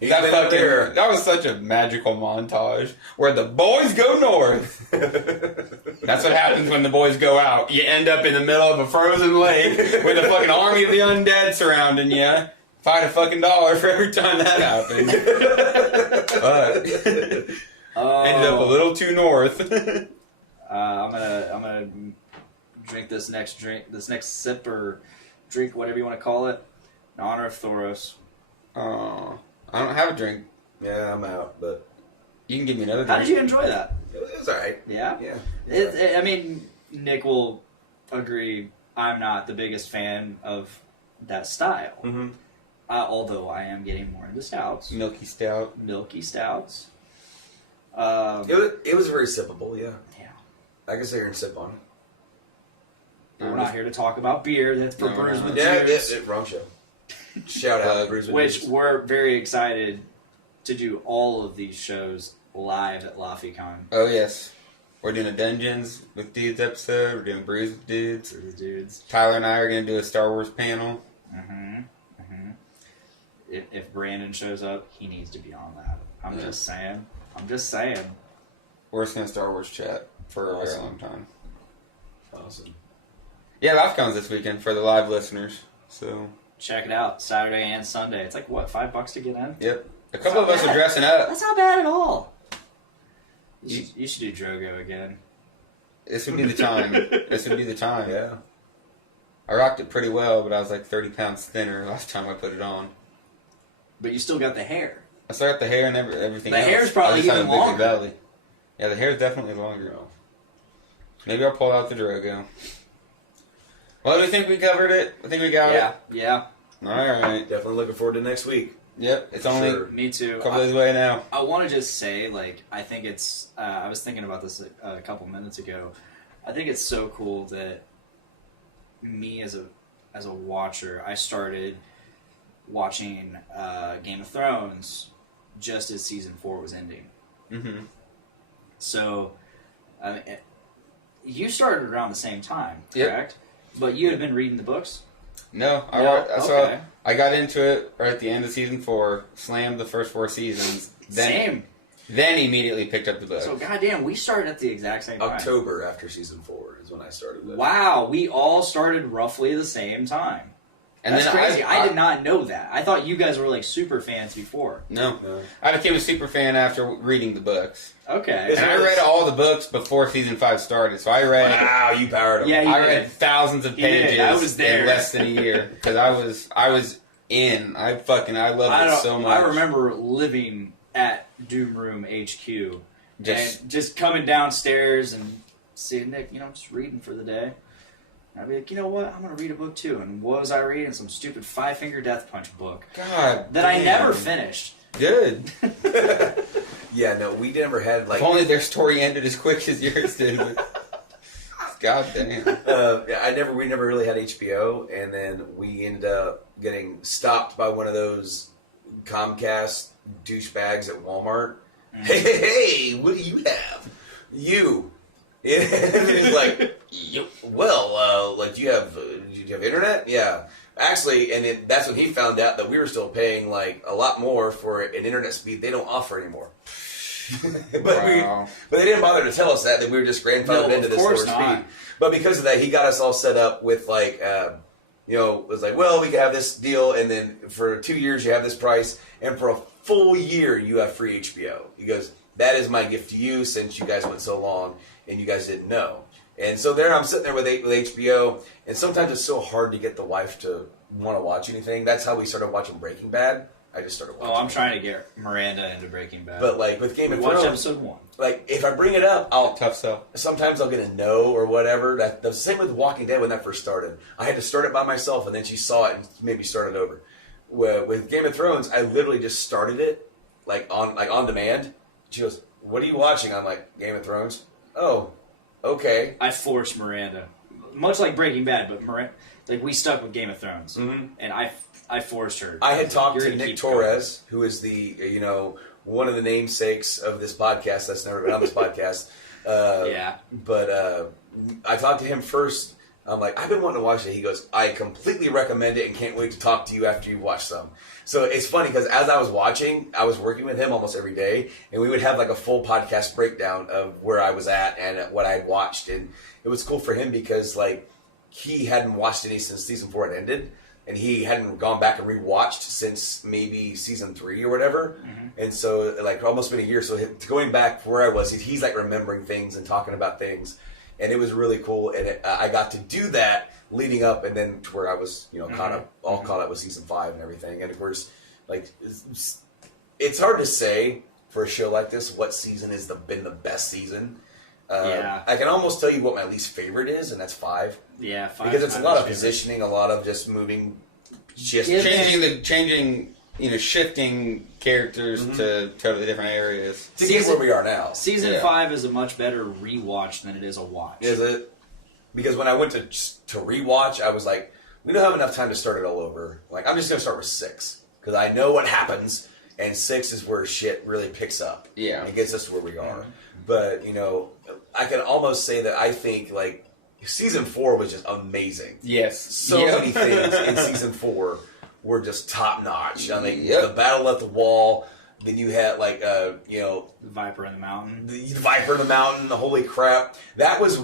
He's That been up there. that was such a magical montage where the boys go north. That's what happens when the boys go out. You end up in the middle of a frozen lake with a fucking army of the undead surrounding you. Fight a fucking dollar for every time that happened. But ended up a little too north. I'm gonna drink this next sip or drink, whatever you want to call it, in honor of Thoros. Oh, I don't have a drink. Yeah, I'm out, but You can give me another How drink. did you enjoy that? it was alright. Yeah. Yeah. I mean, Nick will agree. I'm not the biggest fan of that style. Mm-hmm. Although I am getting more into stouts, Milky stout. milky stouts. It was very sippable, yeah. Yeah. I can sit here and sip on it. We're not here to talk about beer. That's for No, Brews no. with Yeah, Dudes, wrong show. Shout out, Brews with which Dudes. we're very excited to do all of these shows live at LaFiCon. Oh yes, we're doing a Dungeons with Dudes episode. We're doing Brews with Dudes. Brews with Dudes. Tyler and I are going to do a Star Wars panel. Mm-hmm. Mm-hmm. If Brandon shows up, he needs to be on that. I'm just saying. We're just going to Star Wars chat for a very long time. Awesome. Yeah, LifeCon's this weekend for the live listeners. So, Check it out, Saturday and Sunday. It's like, what, $5 to get in? yep. A couple of us are dressing up. That's not bad at all. You should do Drogo again. This would be the time. Yeah. I rocked it pretty well, but I was like 30 pounds thinner last time I put it on. But you still got the hair. I still got the hair and everything The else. hair's probably I just had even a bigger longer. belly. Yeah, the hair's definitely longer. Maybe I'll pull out the Drogo. Well, do we think we covered it? I think we got it. Yeah. Alright. Definitely looking forward to next week. Yep, it's only Sure. Me too. a couple days away now. I want to just say, like, I think it's. I was thinking about this a couple minutes ago. I think it's so cool that me as a watcher, I started watching Game of Thrones just as season 4 was ending. Mm-hmm. So, you started around the same time, Yep. correct? But you had been reading the books. No, Okay. I got into it right at the end of season 4, slammed the first 4 seasons, Same. then immediately picked up the book. So, goddamn, we started at the exact same time. October after season 4 is when I started with. Wow, we all started roughly the same time. And That's then crazy. I did not know that. I thought you guys were like super fans before. No. No. I became a super fan after reading the books. Okay. And I read all the books before season 5 started. So I read Wow, you powered him. Yeah, you I did. read thousands of You did. pages I was there. in less than a year because I was in. I loved it so much. I remember living at Doom Room HQ Just- and just coming downstairs and seeing Nick, I'm just reading for the day. And I'd be like, you know what? I'm going to read a book too. And what was I reading? Some stupid Five Finger Death Punch book God that I damn. never finished. Good. Yeah, no, we never had like. If only their story ended as quick as yours did. God damn. Yeah, we never really had HBO, and then we ended up getting stopped by one of those Comcast douchebags at Walmart. Hey, what do you have? You. And he's like, well, like, do you have internet? Yeah. Actually, and that's when he found out that we were still paying like a lot more for an internet speed they don't offer anymore. but Wow. they didn't bother to tell us that we were just grandfathered No, into of this course lower not. speed. But because of that, he got us all set up with like, it was like, well, we can have this deal, and then for 2 years you have this price, and for a full year you have free HBO. He goes, that is my gift to you since you guys went so long and you guys didn't know. And so there I'm sitting there with HBO, and sometimes it's so hard to get the wife to want to watch anything. That's how we started watching Breaking Bad. I just started watching. Oh, I'm trying to get Miranda into Breaking Bad. But like with Game we of watched Thrones, episode 1. like if I bring it up, Tough sell. sometimes I'll get a no or whatever. That the same with Walking Dead when that first started. I had to start it by myself, and then she saw it and made me start it over. With Game of Thrones, I literally just started it like on demand. She goes, "What are you watching?" I'm like, "Game of Thrones." Oh, okay. I forced Miranda, much like Breaking Bad, but Miranda, like we stuck with Game of Thrones, and I forced her. I had talked You're to gonna Nick keep Torres, who is the one of the namesakes of this podcast that's never been on this podcast. Yeah. But I talked to him first. I'm like, I've been wanting to watch it. He goes, I completely recommend it and can't wait to talk to you after you watch some. So it's funny because as I was watching, I was working with him almost every day, and we would have like a full podcast breakdown of where I was at and what I'd watched. And it was cool for him because like he hadn't watched any since season 4 had ended, and he hadn't gone back and rewatched since maybe season 3 or whatever. And so like almost been a year. So going back where I was, he's like remembering things and talking about things. And it was really cool, and I got to do that leading up, and then to where I was, caught up with season 5 and everything. And of course, like it's hard to say for a show like this what season has been the best season. Yeah. I can almost tell you what my least favorite is, and that's 5. Yeah, 5. Because it's a lot of positioning, a lot of just moving, just Yeah. Shifting characters to totally different areas. to get where we are now. Season Yeah. 5 is a much better rewatch than it is a watch. Is it? Because when I went to rewatch, I was like, we don't have enough time to start it all over. Like, I'm just going to start with 6. Because I know what happens, and 6 is where shit really picks up. Yeah. It gets us to where we are. But, I can almost say that I think, like, season 4 was just amazing. Yes. So many things in season 4 were just top notch. I mean, Yep. the battle at the wall, then you had, like, The Viper in the Mountain. the Viper in the Mountain, the holy crap. That was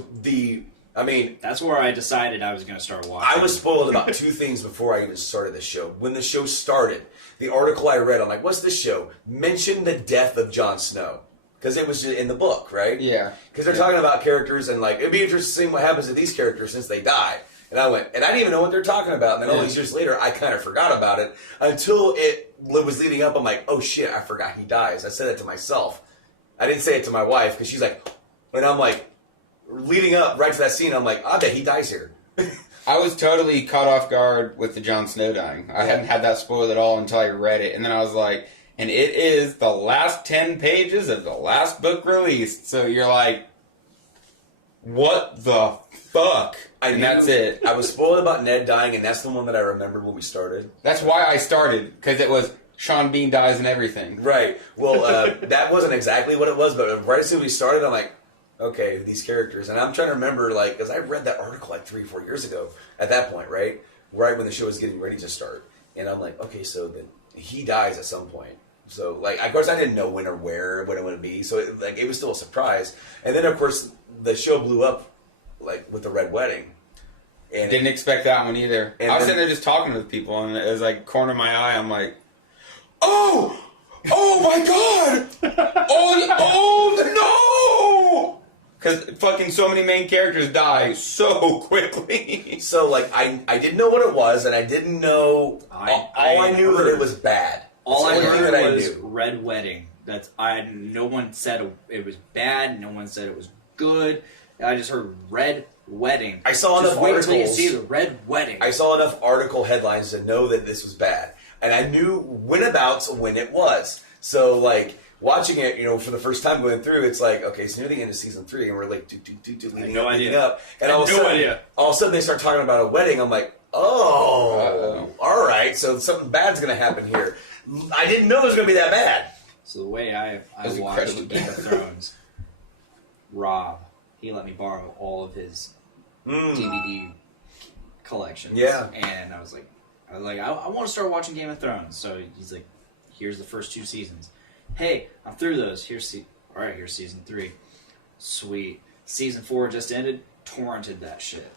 That's where I decided I was going to start watching. I was spoiled about 2 things before I even started the show. When the show started, the article I read, I'm like, what's this show? Mentioned the death of Jon Snow. Because it was in the book, right? Yeah. Because they're talking about characters, and like, it'd be interesting to see what happens to these characters since they die. And I went, and I didn't even know what they're talking about. And then all these years later, I kind of forgot about it until it was leading up. I'm like, oh shit, I forgot he dies. I said that to myself. I didn't say it to my wife because she's like, and I'm like, leading up right to that scene, I'm like, I bet he dies here. I was totally caught off guard with the Jon Snow dying. I hadn't had that spoiled at all until I read it. And then I was like, and it is the last 10 pages of the last book released. So you're like, what the fuck? And that's it. I was spoiled about Ned dying, and that's the one that I remembered when we started. That's why I started, because it was Sean Bean dies and everything. Right. Well, that wasn't exactly what it was, but right as soon as we started, I'm like, okay, these characters. And I'm trying to remember, like, because I read that article like 3 or 4 years ago at that point, right? Right when the show was getting ready to start. And I'm like, okay, so then he dies at some point. So, like, of course, I didn't know when or where, when it would be. So, it was still a surprise. And then, of course, the show blew up, like, with the Red Wedding. And Didn't expect that one either. And I was then- sitting there just talking with people, and it was like corner of my eye. I'm like, oh my god, oh no, because fucking so many main characters die so quickly. So like I didn't know what it was, and I didn't know. All I knew that it was bad. All I That's the only thing heard that I was knew. Red Wedding. No one said it was bad. No one said it was good. I just heard Red Wedding. I saw just enough wait until you articles. see the Red Wedding. I saw enough article headlines to know that this was bad, and I knew whenabouts when it was. So like watching it, for the first time going through, it's like, okay, so near the end of season 3, and we're like leading no up, idea. up, and I all had of a no sudden, idea. all of a sudden they start talking about a wedding. I'm like, oh, Uh-oh. all right, so something bad's gonna happen here. I didn't know it was gonna be that bad. So the way I was watched incredibly Game of bad. Thrones, Rob, he let me borrow all of his DVD collections. Yeah. And I was like, I want to start watching Game of Thrones. So he's like, here's the first 2 seasons. Hey, I'm through those. Here's season 3. Sweet. Season 4 just ended. Torrented that shit.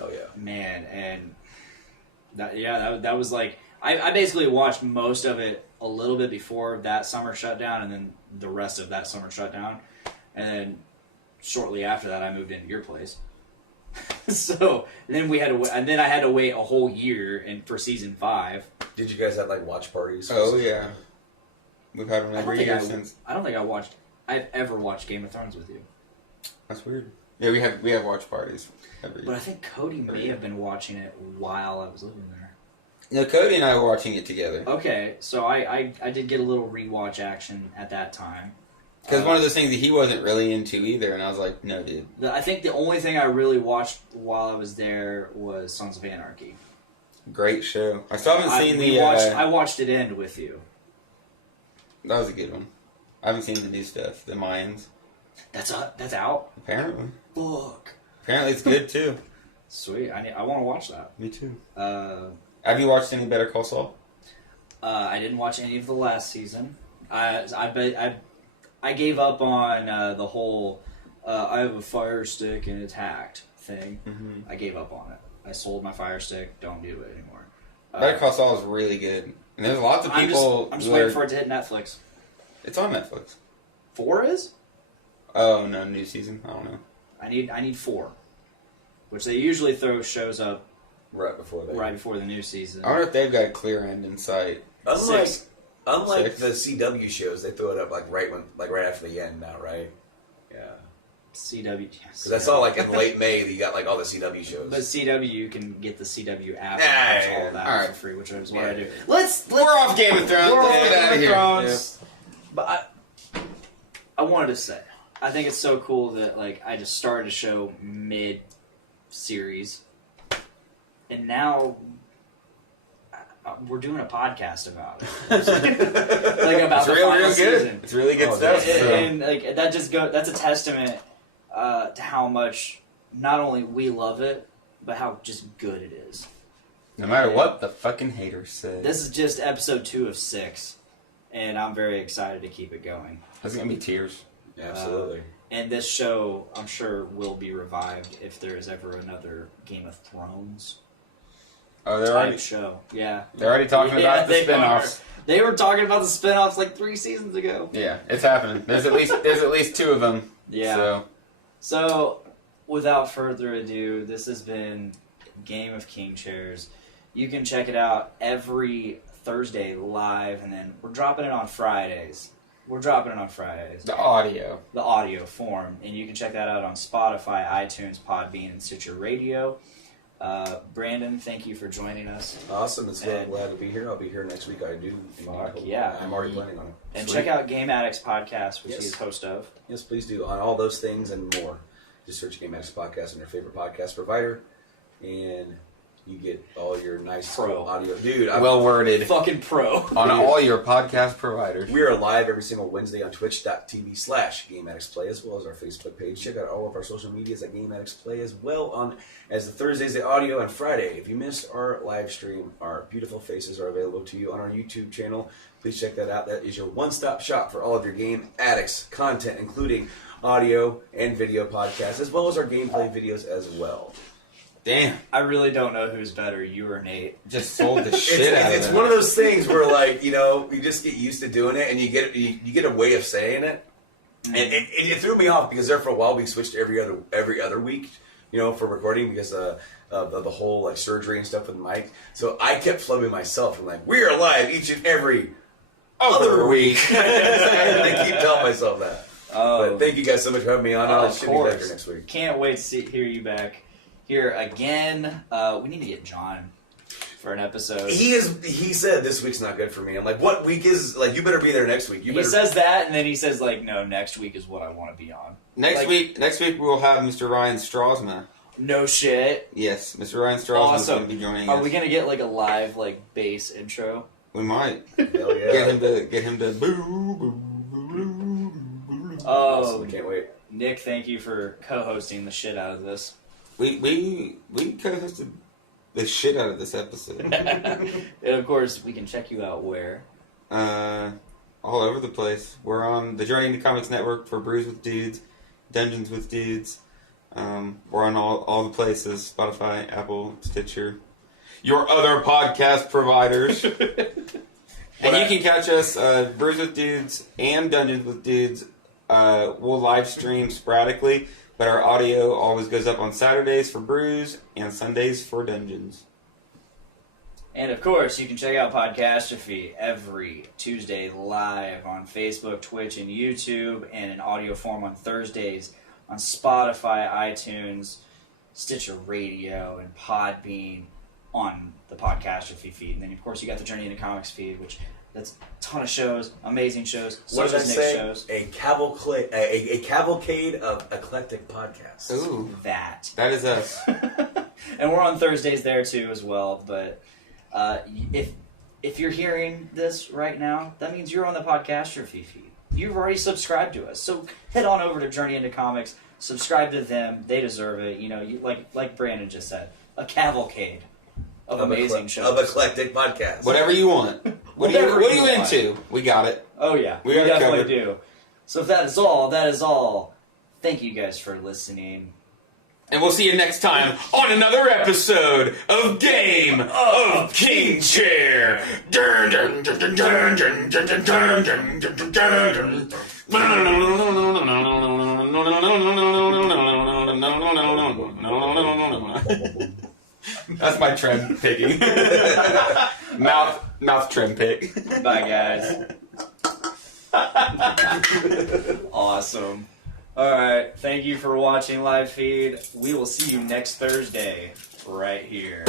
Oh yeah. Man, and that was like, I basically watched most of it a little bit before that summer shutdown, and then the rest of that summer shutdown, and then shortly after that I moved into your place. So then I had to wait a whole year for season 5. Did you guys have like watch parties? Oh yeah, we've had one every year since. I don't think I've ever watched Game of Thrones with you. That's weird. Yeah, we have watch parties every But year. I think Cody may have been watching it while I was living there. No, Cody and I were watching it together. Okay, so I did get a little rewatch action at that time. Because one of those things that he wasn't really into either, and I was like, no, dude. I think the only thing I really watched while I was there was Sons of Anarchy. Great show. I still haven't seen I watched it end with you. That was a good one. I haven't seen the new stuff, the Mayans. That's out. Apparently. Fuck. Apparently it's good too. Sweet. I want to watch that. Me too. Have you watched any Better Call Saul? I didn't watch any of the last season. I gave up on the whole I have a fire stick and it's hacked thing. Mm-hmm. I gave up on it. I sold my fire stick. Don't do it anymore. Better Call Saul is really good. And there's lots of people... I'm just waiting for it to hit Netflix. It's on Netflix. 4 is? Oh, no, new season? I don't know. I need 4. Which they usually throw shows up right before the new season. I wonder if they've got a clear end in sight. Unlike 6. the CW shows, they throw it up right after the end now, right? Yeah. CW. Because I saw in late May that you got all the CW shows. But CW, you can get the CW app Yeah, and watch all of that all right. for free, which is what I Yeah. do. Let's We're off Game of Thrones. We're Let's off get out of Game here. of Thrones. But I wanted to say, I think it's so cool that I just started a show mid-series, and now we're doing a podcast about it. About It's the real final good. season. It's really good Oh, stuff. yeah. so. And that's a testament to how much not only we love it, but how just good it is. No matter what the fucking haters say. This is just episode 2 of 6, and I'm very excited to keep it going. That's going to be tears. Absolutely. And this show, I'm sure, will be revived if there is ever another Game of Thrones Oh, they're type already, show. Yeah. they're already talking about the they spin-offs. are. They were talking about the spin-offs 3 seasons ago. Yeah, it's happening. There's at least 2 of them. Yeah. So, without further ado, this has been Game of King Chairs. You can check it out every Thursday live, and then we're dropping it on Fridays. The audio. The audio form, and you can check that out on Spotify, iTunes, Podbean, and Stitcher Radio. Brandon, thank you for joining us. Awesome. It's glad And- to be here. I'll be here next week. I do. Fuck, yeah. I'm already planning on it. And Sweet. check out Game Addicts Podcast, which Yes. he is host of. Yes, please do. On all those things and more. Just search Game Addicts Podcast on your favorite podcast provider, and you get all your nice Pro. audio. Dude, Well worded. Fucking pro. On all your podcast providers. we are live every single Wednesday on twitch.tv/Game Addicts Play, as well as our Facebook page. Check out all of our social medias at Game Addicts Play, as well on as the Thursdays, the audio, and Friday. If you missed our live stream, our beautiful faces are available to you on our YouTube channel. Please check that out. That is your one-stop shop for all of your Game Addicts content, including audio and video podcasts, as well as our gameplay videos as well. Damn. I really don't know who's better, you or Nate. Just sold the shit out of it. It's one of those things where, like, you know, you just get used to doing it, and you get a way of saying it, and it threw me off because there for a while we switched to every other week, you know, for recording because of the whole like surgery and stuff with Mike. So I kept flubbing myself. I'm like, we are live each and every other week. I keep telling myself that. But thank you guys so much for having me on. I should be back here next week. Can't wait to hear you back here again. We need to get John for an episode. He said this week's not good for me. I'm like, what week is, like, you better be there next week. He says that, and then he says, like, no, next week is what I want to be on. Next week we'll have Mr. Ryan Strasma. No shit. Yes, Mr. Ryan Strasma is going to be joining us. Are we going to get, like, a live, like, bass intro? We might. Hell yeah. Get him to boo, boo, boo, boo, boo. Oh, I can't wait. Nick, thank you for co-hosting the shit out of this. We co-hosted the shit out of this episode. And of course, we can check you out where? All over the place. We're on the Journey into Comics Network for Brews with Dudes, Dungeons with Dudes. We're on all the places: Spotify, Apple, Stitcher, your other podcast providers. And you can catch us Brews with Dudes and Dungeons with Dudes. We'll live stream sporadically. But our audio always goes up on Saturdays for Brews and Sundays for Dungeons. And of course, you can check out Podcastrophe every Tuesday live on Facebook, Twitch, and YouTube, and in audio form on Thursdays on Spotify, iTunes, Stitcher Radio, and Podbean on the Podcastrophe feed. And then, of course, you got the Journey into Comics feed, which that's a ton of shows, amazing shows. So What did I does Nick's say? shows. A cavalcade of eclectic podcasts. Ooh, That. that is us. And we're on Thursdays there too as well. But if you're hearing this right now, that means you're on the Podcastrophe feed. You've already subscribed to us, so head on over to Journey into Comics. Subscribe to them; they deserve it. You know, like Brandon just said, a cavalcade of amazing shows of eclectic podcasts. Whatever you want. What are you into? We got it. Oh yeah, We we got it definitely covered. do. So if that is all. Thank you guys for listening. And we'll see you next time on another episode of Game of King Chair. Dun, dun, dun, dun, dun, dun, dun, dun, dun, dun, dun, dun, dun. That's my trim picking. Mouth trim pick. Bye guys. Awesome. Alright, thank you for watching live feed. We will see you next Thursday, right here.